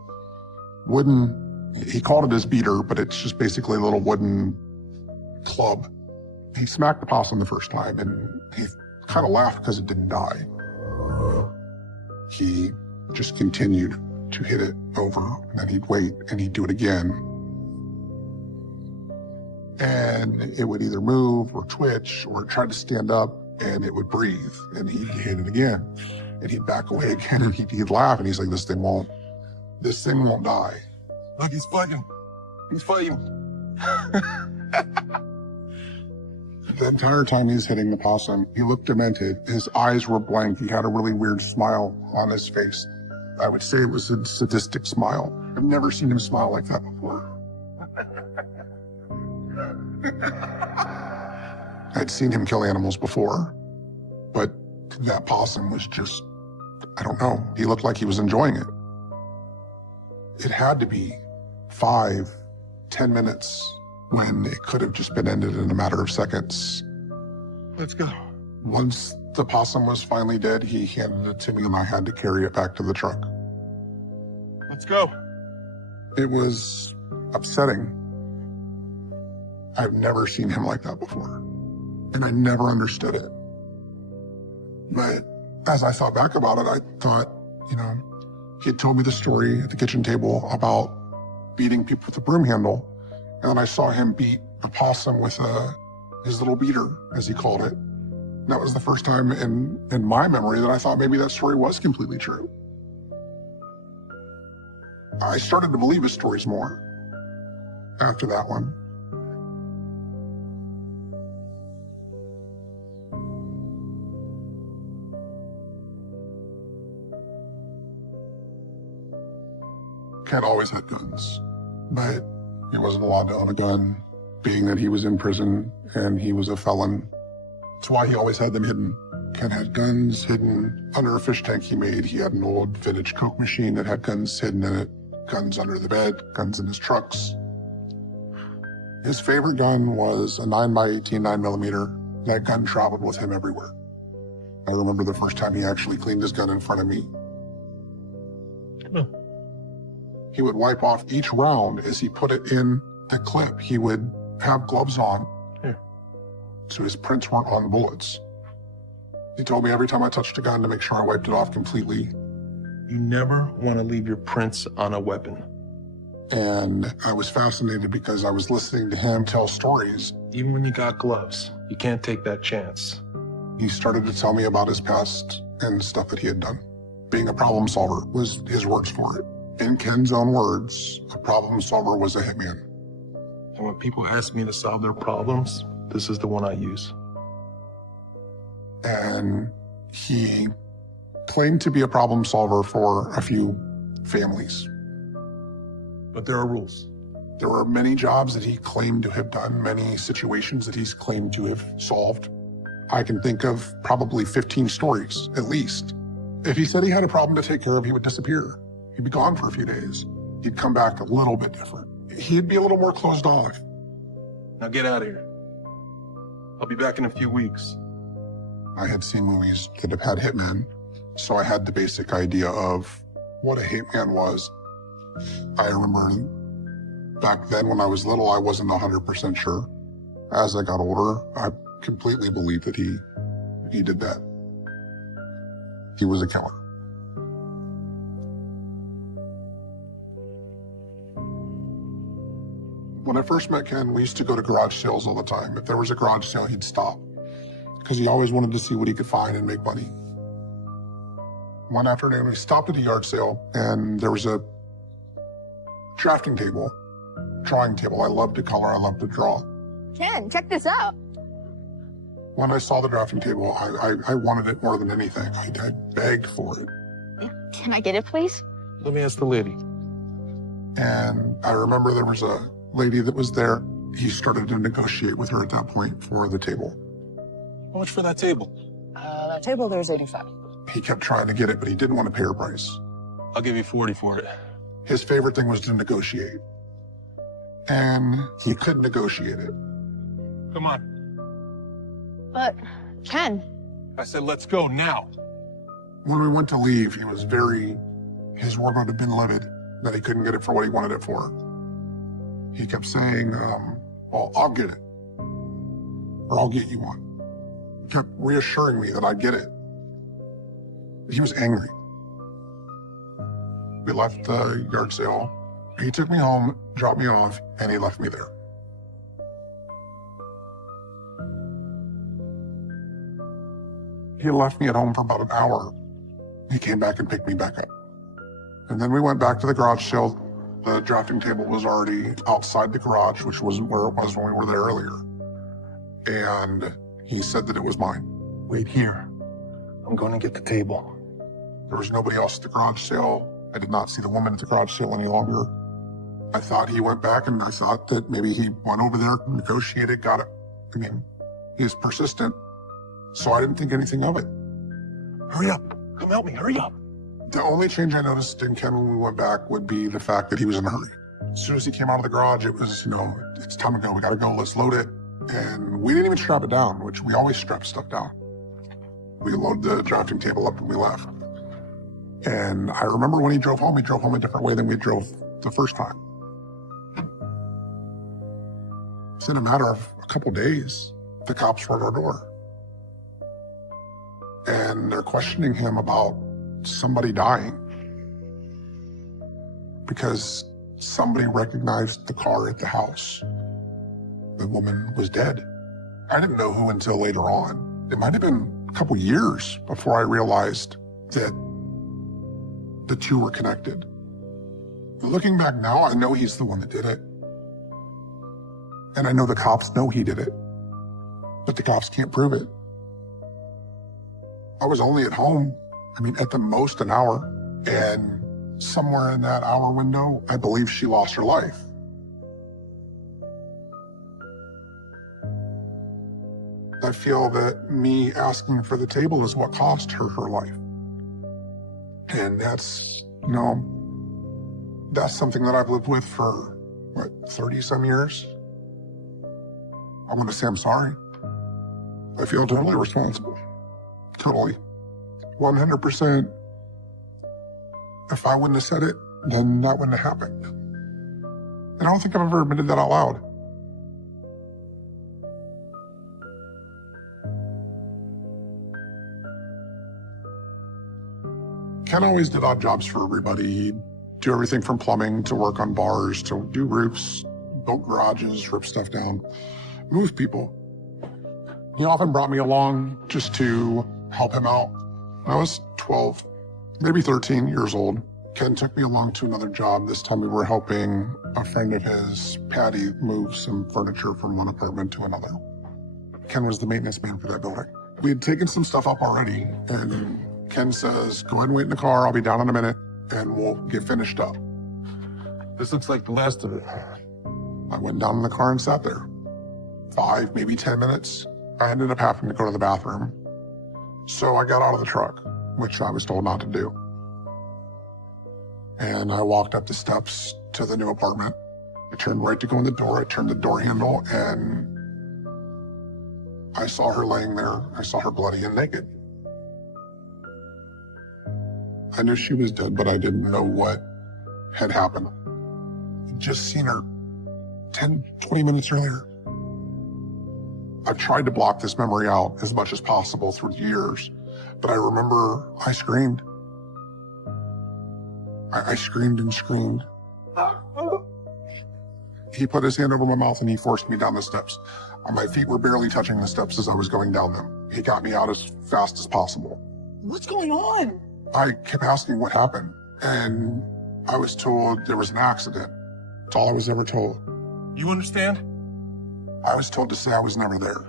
wooden, he called it his beater, but it's just basically a little wooden club. He smacked the possum the first time, and he kind of laughed because it didn't die. He just continued to hit it over, and then he'd wait, and he'd do it again. And it would either move or twitch or try to stand up, and it would breathe, and he'd hit it again. And he'd back away again, and he'd laugh, and he's like, this thing won't die. Look, he's fighting. He's fighting. The entire time he's hitting the possum, he looked demented. His eyes were blank. He had a really weird smile on his face. I would say it was a sadistic smile. I've never seen him smile like that before. I'd seen him kill animals before, but that possum was just, I don't know, he looked like he was enjoying it. It had to be 5-10 minutes when it could have just been ended in a matter of seconds. Let's go. Once the possum was finally dead, he handed it to me and I had to carry it back to the truck. Let's go. It was upsetting. I've never seen him like that before, and I never understood it. But as I thought back about it, I thought, you know, he had told me the story at the kitchen table about beating people with a broom handle, and I saw him beat a possum with his little beater, as he called it. And that was the first time in my memory that I thought maybe that story was completely true. I started to believe his stories more after that one. Ken always had guns, but he wasn't allowed to own a gun, being that he was in prison and he was a felon. That's why he always had them hidden. Ken had guns hidden under a fish tank he made. He had an old vintage Coke machine that had guns hidden in it, guns under the bed, guns in his trucks. His favorite gun was a 9x18 9mm. That gun traveled with him everywhere. I remember the first time he actually cleaned his gun in front of me. He would wipe off each round as he put it in the clip. He would have gloves on, so his prints weren't on the bullets. He told me every time I touched a gun to make sure I wiped it off completely. You never want to leave your prints on a weapon. And I was fascinated because I was listening to him tell stories. Even when you got gloves, you can't take that chance. He started to tell me about his past and stuff that he had done. being a problem solver was his words for it. In Ken's own words, a problem solver was a hitman. And when people ask me to solve their problems, this is the one I use. And he claimed to be a problem solver for a few families. But there are rules. There were many jobs that he claimed to have done, many situations that he's claimed to have solved. I can think of probably 15 stories, at least. If he said he had a problem to take care of, he would disappear. He'd be gone for a few days. He'd come back a little bit different. He'd be a little more closed off. Now get out of here. I'll be back in a few weeks. I had seen movies that have had hitmen, so I had the basic idea of what a hitman was. I remember back then when I was little, I wasn't 100% sure. As I got older, I completely believed that he did that. He was a killer. When I first met Ken, we used to go to garage sales all the time. If there was a garage sale, he'd stop because he always wanted to see what he could find and make money. One afternoon, we stopped at a yard sale and there was a drafting table, drawing table. I love to color, I love to draw. Ken, check this out. When I saw the drafting table, I wanted it more than anything. I begged for it. Can I get it, please? Let me ask the lady. And I remember there was a lady that was there. He started to negotiate with her at that point for the table. How much for that table? That table there's 85. He kept trying to get it, but he didn't want to pay her price. I'll give you 40 for it. His favorite thing was to negotiate. And he couldn't negotiate it. Come on. But, Ken. I said, let's go now. When we went to leave, he was his word would have been livid that he couldn't get it for what he wanted it for. He kept saying, well, I'll get it. Or I'll get you one. He kept reassuring me that I'd get it. He was angry. We left the yard sale. He took me home, dropped me off, and he left me there. He left me at home for about an hour. He came back and picked me back up. And then we went back to the garage sale. The drafting table was already outside the garage, which was where it was when we were there earlier. And he said that it was mine. Wait here. I'm going to get the table. There was nobody else at the garage sale. I did not see the woman at the garage sale any longer. I thought he went back, and I thought that maybe he went over there, negotiated, got it. I mean, he's persistent, so I didn't think anything of it. Hurry up. Come help me. Hurry up. The only change I noticed in Ken when we went back would be the fact that he was in a hurry. As soon as he came out of the garage, it was, it's time to go. We got to go. Let's load it. And we didn't even strap it down, which we always strap stuff down. We loaded the drafting table up and we left. And I remember when he drove home a different way than we drove the first time. It's in a matter of a couple days, the cops were at our door. And they're questioning him about somebody dying because somebody recognized the car at the house. The woman was dead. I didn't know who until later on. It might have been a couple years before I realized that the two were connected. Looking back now, I know he's the one that did it. And I know the cops know he did it, but the cops can't prove it. I was only at home, at the most an hour, and somewhere in that hour window, I believe she lost her life. I feel that me asking for the table is what cost her her life. And that's, that's something that I've lived with for, 30-some years? I want to say I'm sorry. I feel totally responsible. Totally. 100%. If I wouldn't have said it, then that wouldn't have happened. And I don't think I've ever admitted that out loud. Ken always did odd jobs for everybody. He'd do everything from plumbing to work on bars to do roofs, build garages, rip stuff down, move people. He often brought me along just to help him out. When I was 12, maybe 13 years old. Ken took me along to another job. This time we were helping a friend of his, Patty, move some furniture from one apartment to another. Ken was the maintenance man for that building. We had taken some stuff up already, and Ken says, go ahead and wait in the car. I'll be down in a minute, and we'll get finished up. This looks like the last of it. I went down in the car and sat there. 5, maybe 10 minutes. I ended up having to go to the bathroom. So I got out of the truck, which I was told not to do. And I walked up the steps to the new apartment. I turned right to go in the door. I turned the door handle, and I saw her laying there. I saw her bloody and naked. I knew she was dead, but I didn't know what had happened. I'd just seen her 10, 20 minutes earlier. I've tried to block this memory out as much as possible through the years, but I remember I screamed. I screamed and screamed. He put his hand over my mouth and he forced me down the steps. My feet were barely touching the steps as I was going down them. He got me out as fast as possible. What's going on? I kept asking what happened, and I was told there was an accident. That's all I was ever told. You understand? I was told to say I was never there.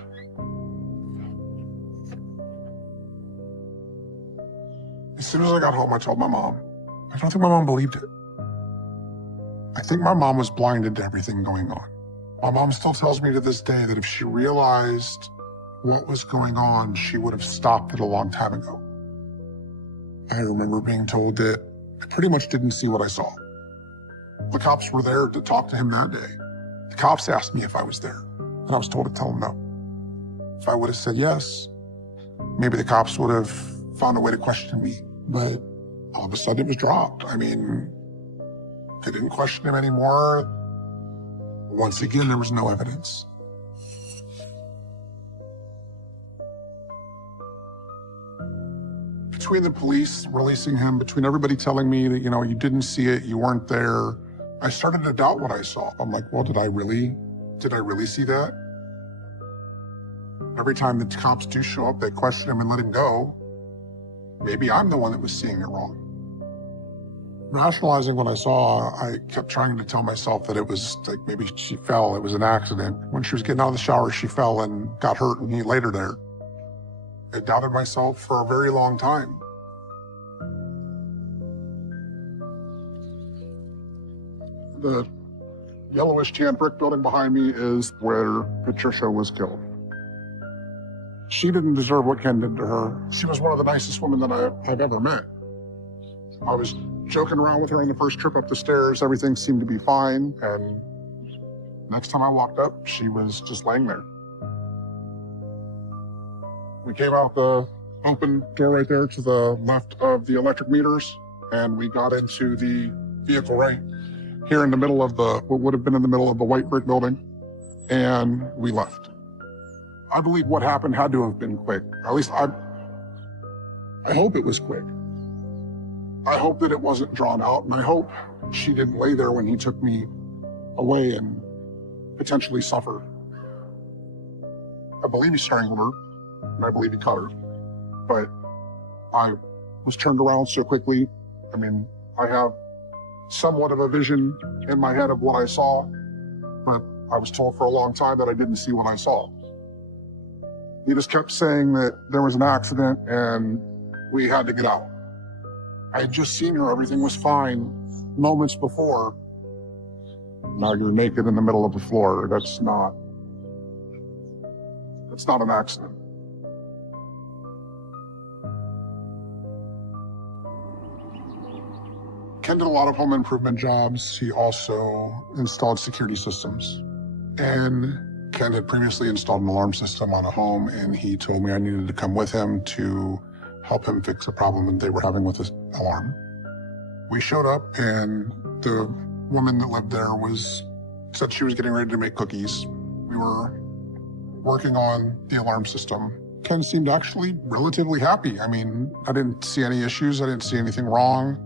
As soon as I got home, I told my mom. I don't think my mom believed it. I think my mom was blinded to everything going on. My mom still tells me to this day that if she realized what was going on, she would have stopped it a long time ago. I remember being told that I pretty much didn't see what I saw. The cops were there to talk to him that day. The cops asked me if I was there, and I was told to tell them no. If I would have said yes, maybe the cops would have found a way to question me, but all of a sudden it was dropped. I mean, they didn't question him anymore. Once again, there was no evidence. Between the police releasing him, between everybody telling me that, you didn't see it, you weren't there, I started to doubt what I saw. I'm like, well, did I really see that? Every time the cops do show up, they question him and let him go. Maybe I'm the one that was seeing it wrong. Rationalizing what I saw, I kept trying to tell myself that it was like maybe she fell, it was an accident. When she was getting out of the shower, she fell and got hurt and he laid her there. I doubted myself for a very long time. The yellowish tan brick building behind me is where Patricia was killed. She didn't deserve what Ken did to her. She was one of the nicest women that I've ever met. I was joking around with her on the first trip up the stairs. Everything seemed to be fine. And next time I walked up, she was just laying there. We came out the open door right there to the left of the electric meters, and we got into the vehicle right here in the middle of what would have been in the middle of the white brick building, and we left. I believe what happened had to have been quick. At least I hope it was quick. I hope that it wasn't drawn out, and I hope she didn't lay there when he took me away and potentially suffer. I believe he strangled her, and I believe he cut her. But I was turned around so quickly. I mean, I have somewhat of a vision in my head of what I saw, but I was told for a long time that I didn't see what I saw. He just kept saying that there was an accident and we had to get out. I had just seen her, everything was fine moments before. Now you're naked in the middle of the floor. That's not an accident. Ken did a lot of home improvement jobs. He also installed security systems. And Ken had previously installed an alarm system on a home, and he told me I needed to come with him to help him fix a problem that they were having with his alarm. We showed up, and the woman that lived there said she was getting ready to make cookies. We were working on the alarm system. Ken seemed actually relatively happy. I mean, I didn't see any issues. I didn't see anything wrong.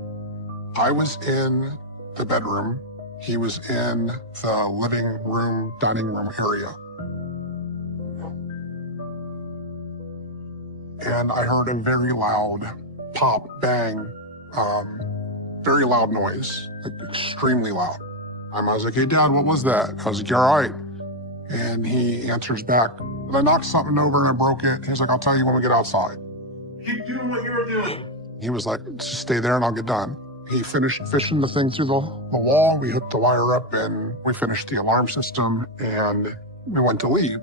I was in the bedroom. He was in the living room, dining room area. And I heard a very loud pop, bang, very loud noise, like extremely loud. I was like, hey, Dad, what was that? I was like, you all right? And he answers back, I knocked something over and I broke it. He's like, I'll tell you when we get outside. Keep doing what you're doing. He was like, just stay there and I'll get done. He finished fishing the thing through the wall. We hooked the wire up and we finished the alarm system and we went to leave.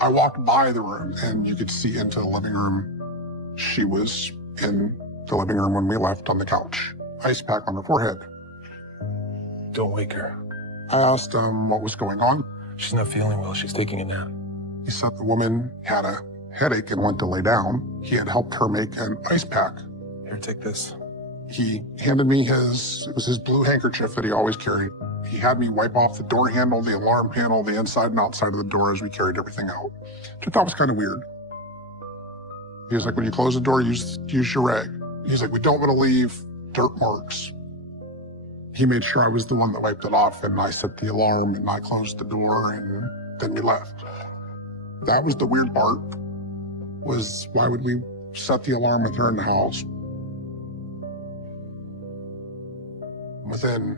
I walked by the room and you could see into the living room. She was in the living room when we left on the couch, ice pack on her forehead. Don't wake her. I asked him what was going on. She's not feeling well. She's taking a nap. He said the woman had a headache and went to lay down. He had helped her make an ice pack. Here, take this. He handed me it was his blue handkerchief that he always carried. He had me wipe off the door handle, the alarm panel, the inside and outside of the door as we carried everything out, which I thought was kind of weird. He was like, when you close the door, use your rag. He's like, we don't want to leave dirt marks. He made sure I was the one that wiped it off, and I set the alarm and I closed the door and then we left. That was the weird part, was why would we set the alarm with her in the house? Within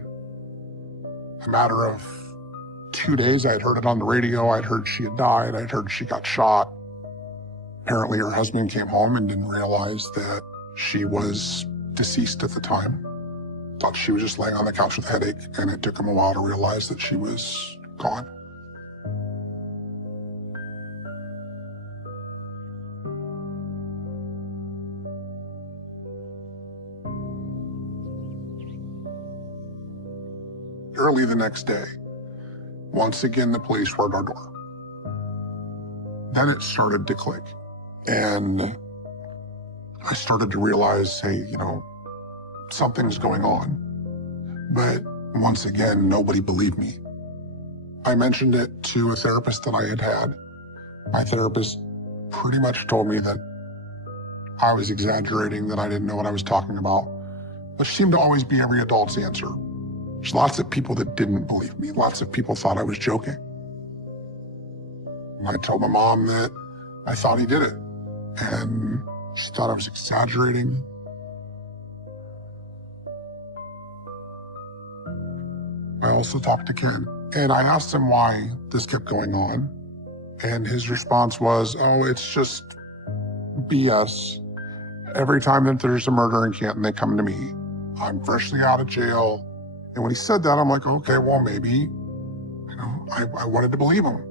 a matter of 2 days, I had heard it on the radio. I'd heard she had died. I'd heard she got shot. Apparently her husband came home and didn't realize that she was deceased at the time. Thought she was just laying on the couch with a headache, and it took him a while to realize that she was gone. Early the next day, once again, the police were at our door. Then it started to click. And I started to realize, hey, something's going on. But once again, nobody believed me. I mentioned it to a therapist that I had had. My therapist pretty much told me that I was exaggerating, that I didn't know what I was talking about, which seemed to always be every adult's answer. There's lots of people that didn't believe me. Lots of people thought I was joking. And I told my mom that I thought he did it. And she thought I was exaggerating. I also talked to Ken, and I asked him why this kept going on. And his response was, oh, it's just BS. Every time that there's a murder in Canton, they come to me. I'm freshly out of jail. And when he said that, I'm like, okay, well, maybe, I wanted to believe him.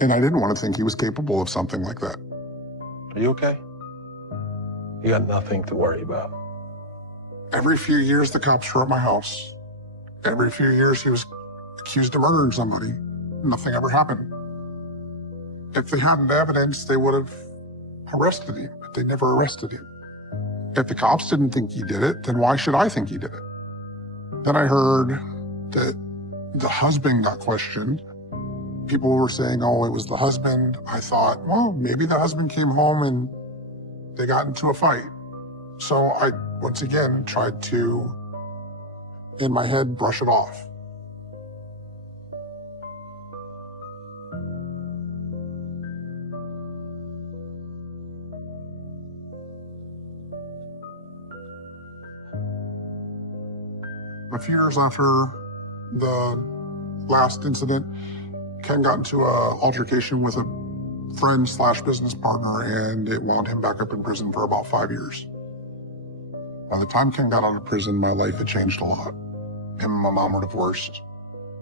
And I didn't want to think he was capable of something like that. Are you okay? You got nothing to worry about. Every few years, the cops were at my house. Every few years, he was accused of murdering somebody. Nothing ever happened. If they hadn't evidence, they would have arrested him, but they never arrested him. If the cops didn't think he did it, then why should I think he did it? Then I heard that the husband got questioned. People were saying, oh, it was the husband. I thought, well, maybe the husband came home and they got into a fight. So I, once again, tried to, in my head, brush it off. A few years after the last incident, Ken got into an altercation with a friend/business partner, and it wound him back up in prison for about 5 years. By the time Ken got out of prison, my life had changed a lot. Him and my mom were divorced.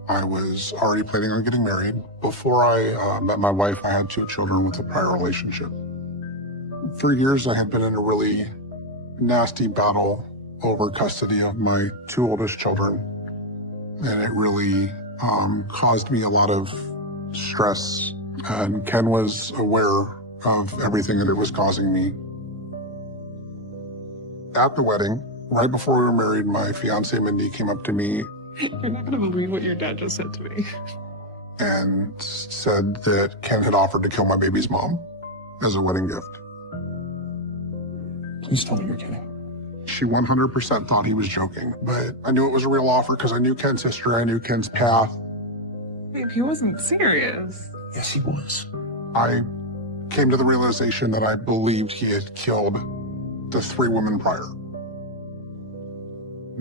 I was already planning on getting married. Before I met my wife, I had 2 children with a prior relationship. For years, I had been in a really nasty battle over custody of my 2 oldest children. And it really caused me a lot of stress. And Ken was aware of everything that it was causing me. At the wedding, right before we were married, my fiance Mindy came up to me. You're not gonna believe what your dad just said to me. And said that Ken had offered to kill my baby's mom as a wedding gift. Please tell me you're kidding. She 100% thought he was joking, but I knew it was a real offer because I knew Ken's history, I knew Ken's path. Babe, he wasn't serious. Yes, he was. I came to the realization that I believed he had killed the 3 women prior.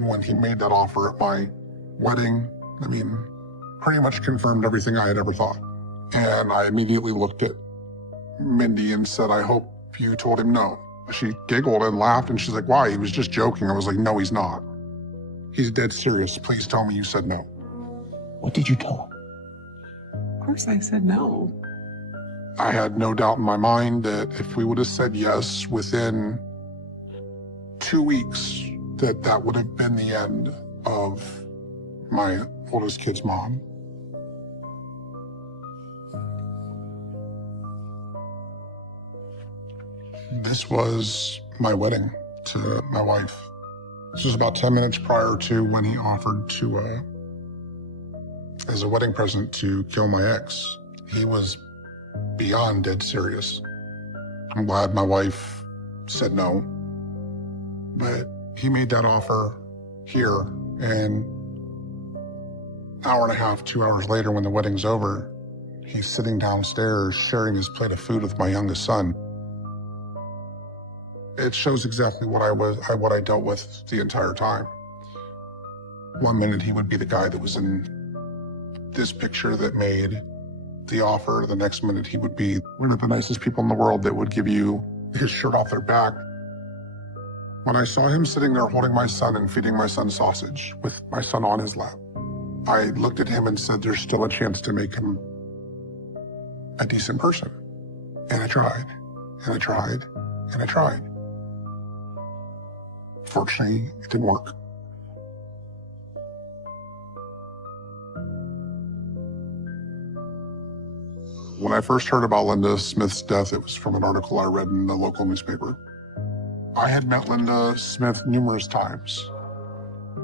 when he made that offer at my wedding, I mean, pretty much confirmed everything I had ever thought. And I immediately looked at Mindy and said, I hope you told him no. She giggled and laughed, and she's like, why? He was just joking. I was like, no, he's not. He's dead serious. Please tell me you said no. What did you tell him? Of course I said no. I had no doubt in my mind that if we would have said yes within 2 weeks, that would have been the end of my oldest kid's mom. This was my wedding to my wife. This was about 10 minutes prior to when he offered to, as a wedding present, to kill my ex. He was beyond dead serious. I'm glad my wife said no, but he made that offer here, and an hour and a half, 2 hours later, when the wedding's over, he's sitting downstairs sharing his plate of food with my youngest son. It shows exactly what I dealt with the entire time. One minute he would be the guy that was in this picture that made the offer. The next minute he would be one of the nicest people in the world that would give you his shirt off their back. When I saw him sitting there holding my son and feeding my son sausage with my son on his lap, I looked at him and said, there's still a chance to make him a decent person. And I tried, and I tried, and I tried. Fortunately, it didn't work. When I first heard about Linda Smith's death, it was from an article I read in the local newspaper. I had met Linda Smith numerous times.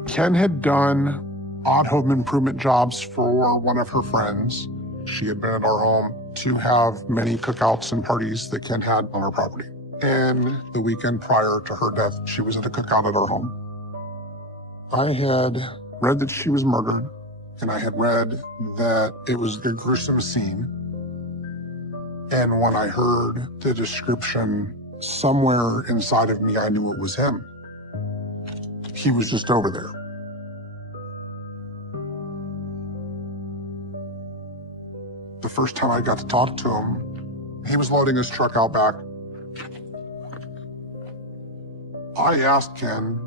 Ken had done odd home improvement jobs for one of her friends. She had been at our home to have many cookouts and parties that Ken had on our property. And the weekend prior to her death, she was at a cookout at our home. I had read that she was murdered, and I had read that it was a gruesome scene. And when I heard the description, somewhere inside of me, I knew it was him. He was just over there. The first time I got to talk to him, he was loading his truck out back. I asked Ken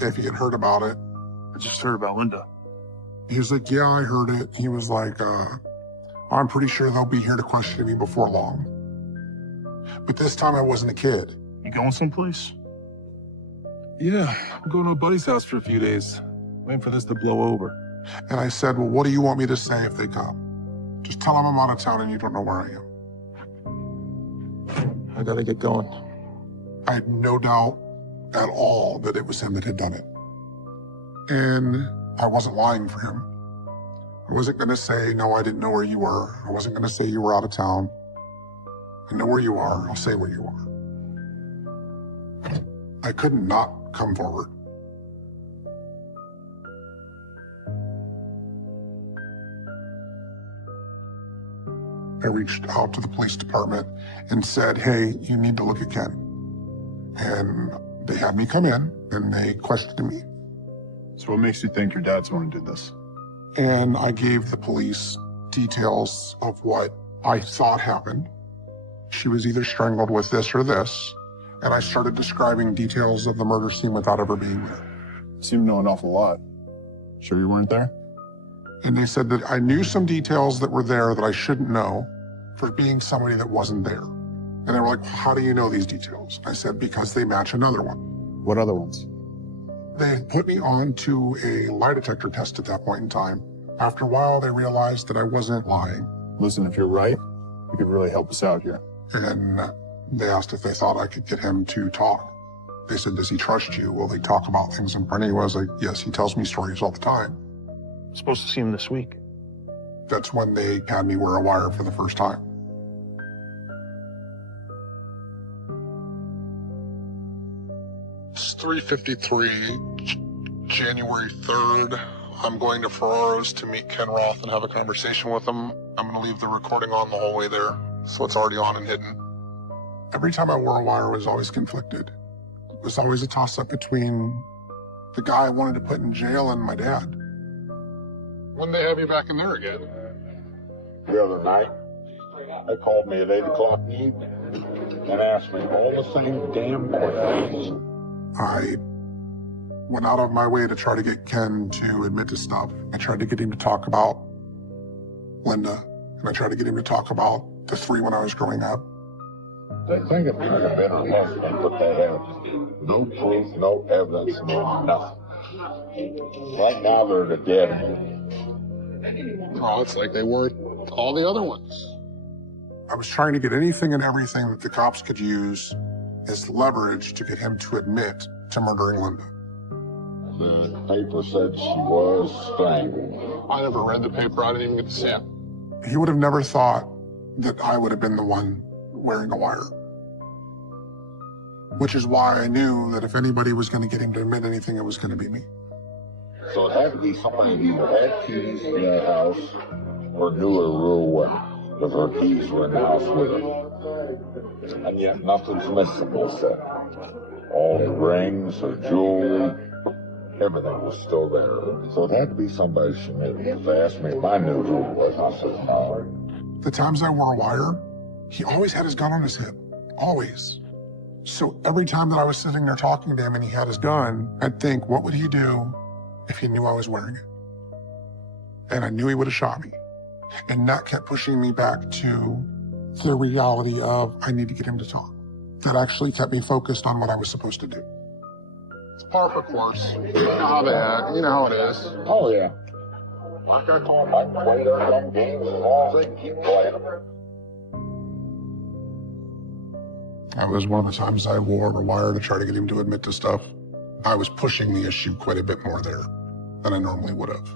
if he had heard about it. I just heard about Linda. He was like, yeah, I heard it. He was like, I'm pretty sure they'll be here to question me before long. But this time I wasn't a kid. You going someplace? Yeah, I'm going to a buddy's house for a few days. Waiting for this to blow over. And I said, well, what do you want me to say if they come? Just tell them I'm out of town and you don't know where I am. I gotta get going. I had no doubt at all that it was him that had done it. And I wasn't lying for him. I wasn't going to say, no, I didn't know where you were. I wasn't going to say you were out of town. I know where you are. I'll say where you are. I couldn't not come forward. I reached out to the police department and said, hey, you need to look at Ken. And they had me come in and they questioned me. So what makes you think your dad's the one who did this? And I gave the police details of what I thought happened. She was either strangled with this or this. And I started describing details of the murder scene without ever being there. You seem to know an awful lot. Sure you weren't there? And they said that I knew some details that were there that I shouldn't know for being somebody that wasn't there. And they were like, how do you know these details? I said, because they match another one. What other ones? They put me on to a lie detector test at that point in time. After a while, they realized that I wasn't lying. Listen, if you're right, you could really help us out here. And they asked if they thought I could get him to talk. They said, does he trust you? Will he talk about things in front of you? I was like, yes, he tells me stories all the time. I'm supposed to see him this week. That's when they had me wear a wire for the first time. It's 3:53, January 3rd. I'm going to Ferraro's to meet Ken Roth and have a conversation with him. I'm going to leave the recording on the whole way there, so it's already on and hidden. Every time I wore a wire, I was always conflicted. It was always a toss-up between The guy I wanted to put in jail and my dad. When they have you back in there again? The other night, they called me at 8 o'clock in the evening and asked me all the same damn questions. I went out of my way to try to get Ken to admit to stuff. I tried to get him to talk about Linda, and I tried to get him to talk about the 3 when I was growing up. They think it might have been her husband, but they have no proof, no evidence, no nothing. Right now, they're the dead end. Oh, it's like they weren't all the other ones. I was trying to get anything and everything that the cops could use as leverage to get him to admit to murdering Linda. The paper said she was strangled. I never read the paper. I didn't even get to see it. He would have never thought that I would have been the one wearing a wire. Which is why I knew that if anybody was going to get him to admit anything, it was going to be me. So it had to be somebody who had keys in that house or knew her real well, because her keys were in the house with her. And yet nothing's missing, they said. All the rings, her jewelry, everything was still there. So it had to be somebody she knew. If they asked me if I knew who it was, I said no. The times I wore a wire, he always had his gun on his hip. Always. So every time that I was sitting there talking to him and he had his gun, I'd think, what would he do if he knew I was wearing it? And I knew he would have shot me. And that kept pushing me back to the reality of I need to get him to talk. That actually kept me focused on what I was supposed to do. It's par for course. You know how they act. You know how it is. Oh, yeah. Like I told him, I can play their dumb games as long as they can keep playing them. That was one of the times I wore a wire to try to get him to admit to stuff. I was pushing the issue quite a bit more there than I normally would have.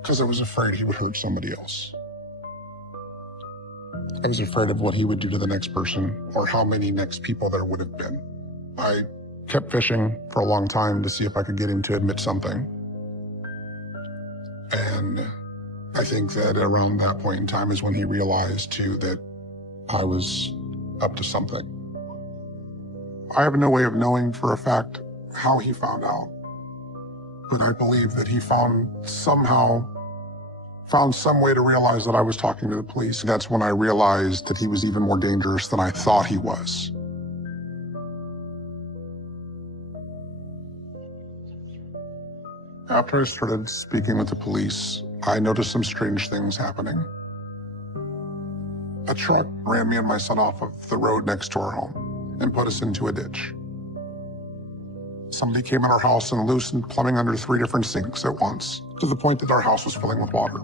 Because I was afraid he would hurt somebody else. I was afraid of what he would do to the next person or how many next people there would have been. I kept fishing for a long time to see if I could get him to admit something. And I think that around that point in time is when he realized too that I was up to something. I have no way of knowing for a fact how he found out, but I believe that he found some way to realize that I was talking to the police. That's when I realized that he was even more dangerous than I thought he was. After I started speaking with the police, I noticed some strange things happening. A truck ran me and my son off of the road next to our home and put us into a ditch. Somebody came in our house and loosened plumbing under 3 different sinks at once, to the point that our house was filling with water.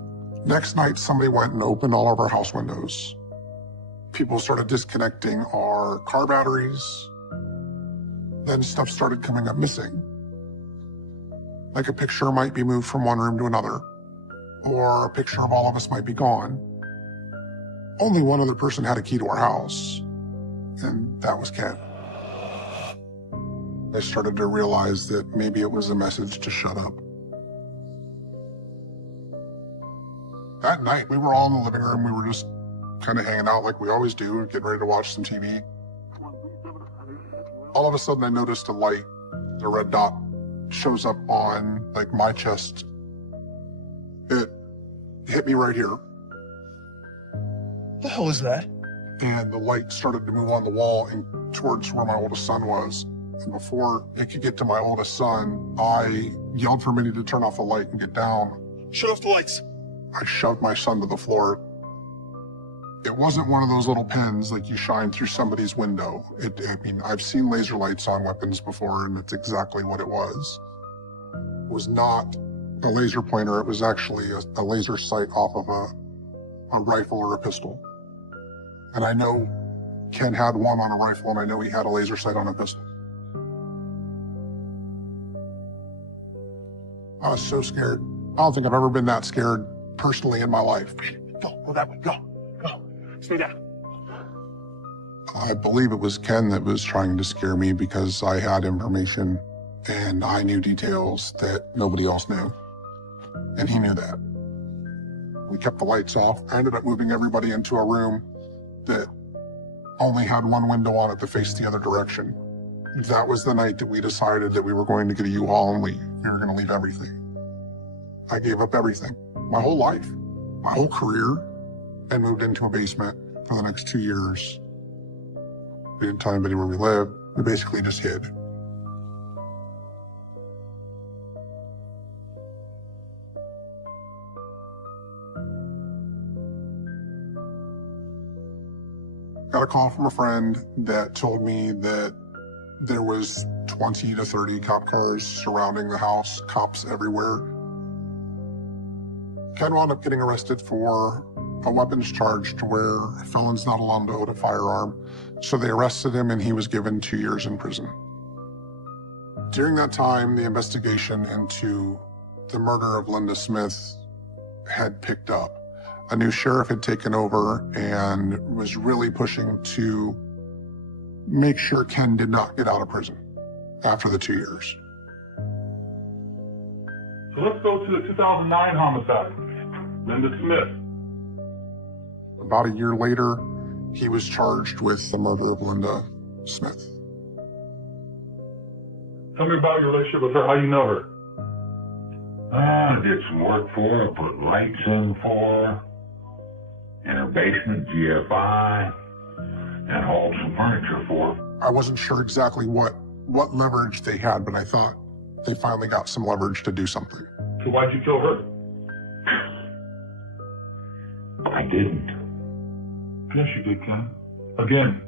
Next night, somebody went and opened all of our house windows. People started disconnecting our car batteries. Then stuff started coming up missing. Like a picture might be moved from one room to another, or a picture of all of us might be gone. Only one other person had a key to our house, and that was Ken. I started to realize that maybe it was a message to shut up. That night, we were all in the living room. We were just kind of hanging out like we always do, getting ready to watch some TV. All of a sudden, I noticed a light, a red dot, shows up on like my chest. It hit me right here. The hell is that? And the light started to move on the wall and towards where my oldest son was. And before it could get to my oldest son, I yelled for Minnie to turn off the light and get down. Shut off the lights. I shoved my son to the floor. It wasn't one of those little pins like you shine through somebody's window. I mean, I've seen laser lights on weapons before, and it's exactly what it was. It was not a laser pointer. It was actually a laser sight off of a rifle or a pistol. And I know Ken had one on a rifle, and I know he had a laser sight on a pistol. I was so scared. I don't think I've ever been that scared personally in my life. Go that way, go. Stay down. I believe it was Ken that was trying to scare me because I had information and I knew details that nobody else knew. And he knew that. We kept the lights off. I ended up moving everybody into a room that only had one window on it that faced the other direction. That was the night that we decided that we were going to get a U-Haul and leave. We were going to leave everything. I gave up everything, my whole life, my whole career, and moved into a basement for the next 2 years. We didn't tell anybody where we lived. We basically just hid. Got a call from a friend that told me that there was 20 to 30 cop cars surrounding the house, cops everywhere. Ken wound up getting arrested for a weapons charge to where a felon's not allowed to own a firearm. So they arrested him and he was given 2 years in prison. During that time, the investigation into the murder of Linda Smith had picked up. A new sheriff had taken over and was really pushing to make sure Ken did not get out of prison after the 2 years. So let's go to the 2009 homicide, Linda Smith. About a year later, he was charged with the murder of Linda Smith. Tell me about your relationship with her, how you know her. I did some work for her, put lights in for her, in her basement, GFI, and hauled some furniture for her. I wasn't sure exactly what leverage they had, but I thought they finally got some leverage to do something. So why'd you kill her? I didn't. Yes, you did, Ken. Again,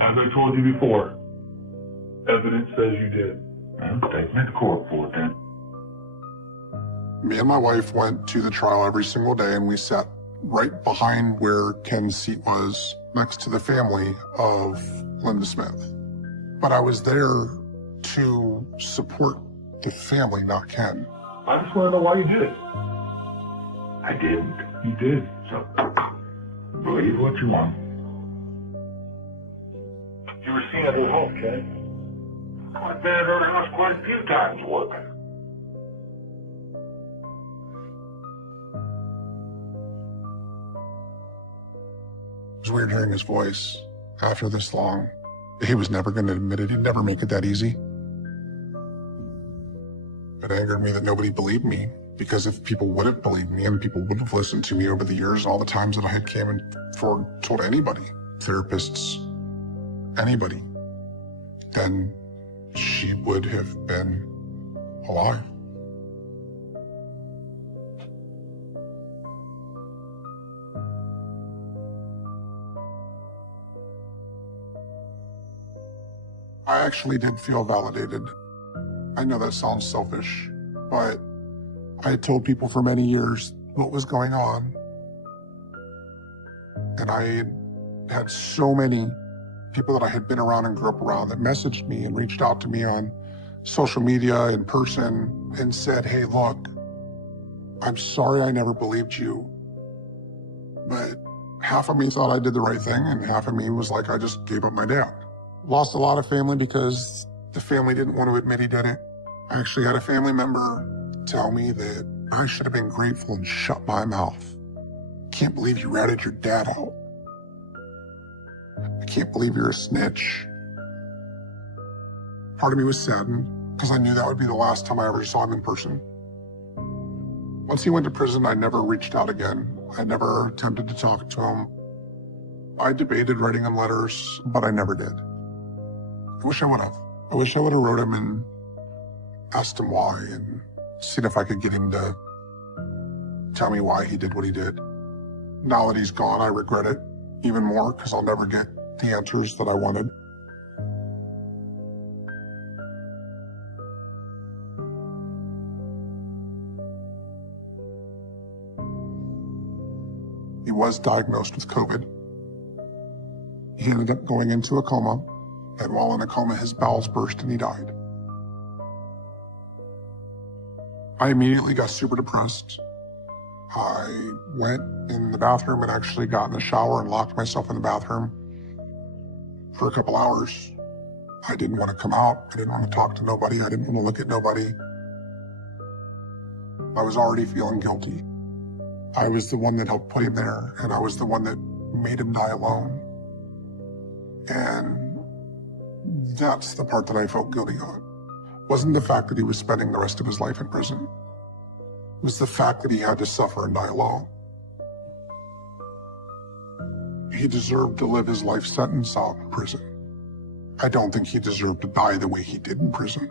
as I told you before, evidence says you did. Well, take me to court for it then. Me and my wife went to the trial every single day, and we sat right behind where Ken's seat was, next to the family of Linda Smith. But I was there to support the family, not Ken. I just want to know why you did it. I didn't. You did. So, believe what you want. You were seen at her house, Ken. I've been at her house quite a few times working. It was weird hearing his voice after this long. He was never going to admit it. He'd never make it that easy. It angered me that nobody believed me, because if people would have believed me and people would have listened to me over the years, all the times that I had came and told anybody, therapists, anybody, then she would have been alive. I actually did feel validated. I know that sounds selfish, but I had told people for many years what was going on. And I had so many people that I had been around and grew up around that messaged me and reached out to me on social media, in person, and said, hey, look, I'm sorry I never believed you. But half of me thought I did the right thing, and half of me was like, I just gave up my dad. Lost a lot of family because the family didn't want to admit he did it. I actually had a family member tell me that I should have been grateful and shut my mouth. Can't believe you ratted your dad out. I can't believe you're a snitch. Part of me was saddened because I knew that would be the last time I ever saw him in person. Once he went to prison, I never reached out again. I never attempted to talk to him. I debated writing him letters, but I never did. I wish I would have. I wish I would have wrote him and asked him why and seen if I could get him to tell me why he did what he did. Now that he's gone, I regret it even more because I'll never get the answers that I wanted. He was diagnosed with COVID. He ended up going into a coma, and while in a coma, his bowels burst and he died. I immediately got super depressed. I went in the bathroom and actually got in the shower and locked myself in the bathroom for a couple hours. I didn't want to come out. I didn't want to talk to nobody. I didn't want to look at nobody. I was already feeling guilty. I was the one that helped put him there, and I was the one that made him die alone. And That's the part that I felt guilty on. Wasn't the fact that he was spending the rest of his life in prison. It was the fact that he had to suffer and die alone. He deserved to live his life sentence out in prison. I don't think he deserved to die the way he did in prison.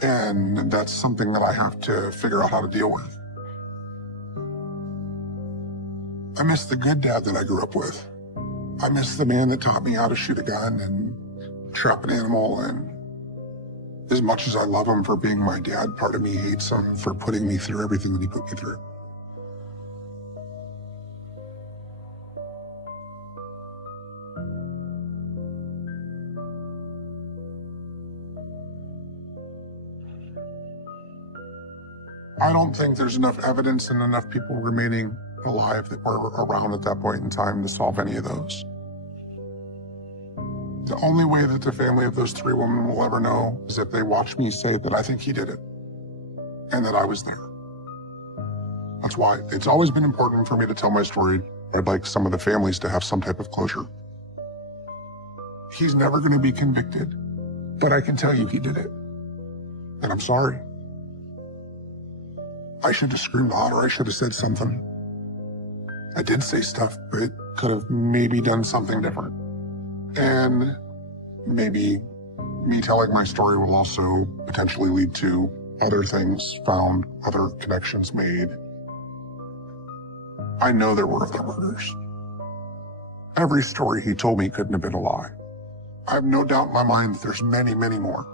And that's something that I have to figure out how to deal with. I miss the good dad that I grew up with. I miss the man that taught me how to shoot a gun and trap an animal, and as much as I love him for being my dad, part of me hates him for putting me through everything that he put me through. I don't think there's enough evidence and enough people remaining alive that were around at that point in time to solve any of those. The only way that the family of those 3 women will ever know is if they watch me say that I think he did it and that I was there. That's why it's always been important for me to tell my story. I'd like some of the families to have some type of closure. He's never going to be convicted, but I can tell you he did it. And I'm sorry. I should have screamed louder. I should have said something. I did say stuff, but could have maybe done something different. And maybe me telling my story will also potentially lead to other things found, other connections made. I know there were other murders. Every story he told me couldn't have been a lie. I have no doubt in my mind that there's many, many more.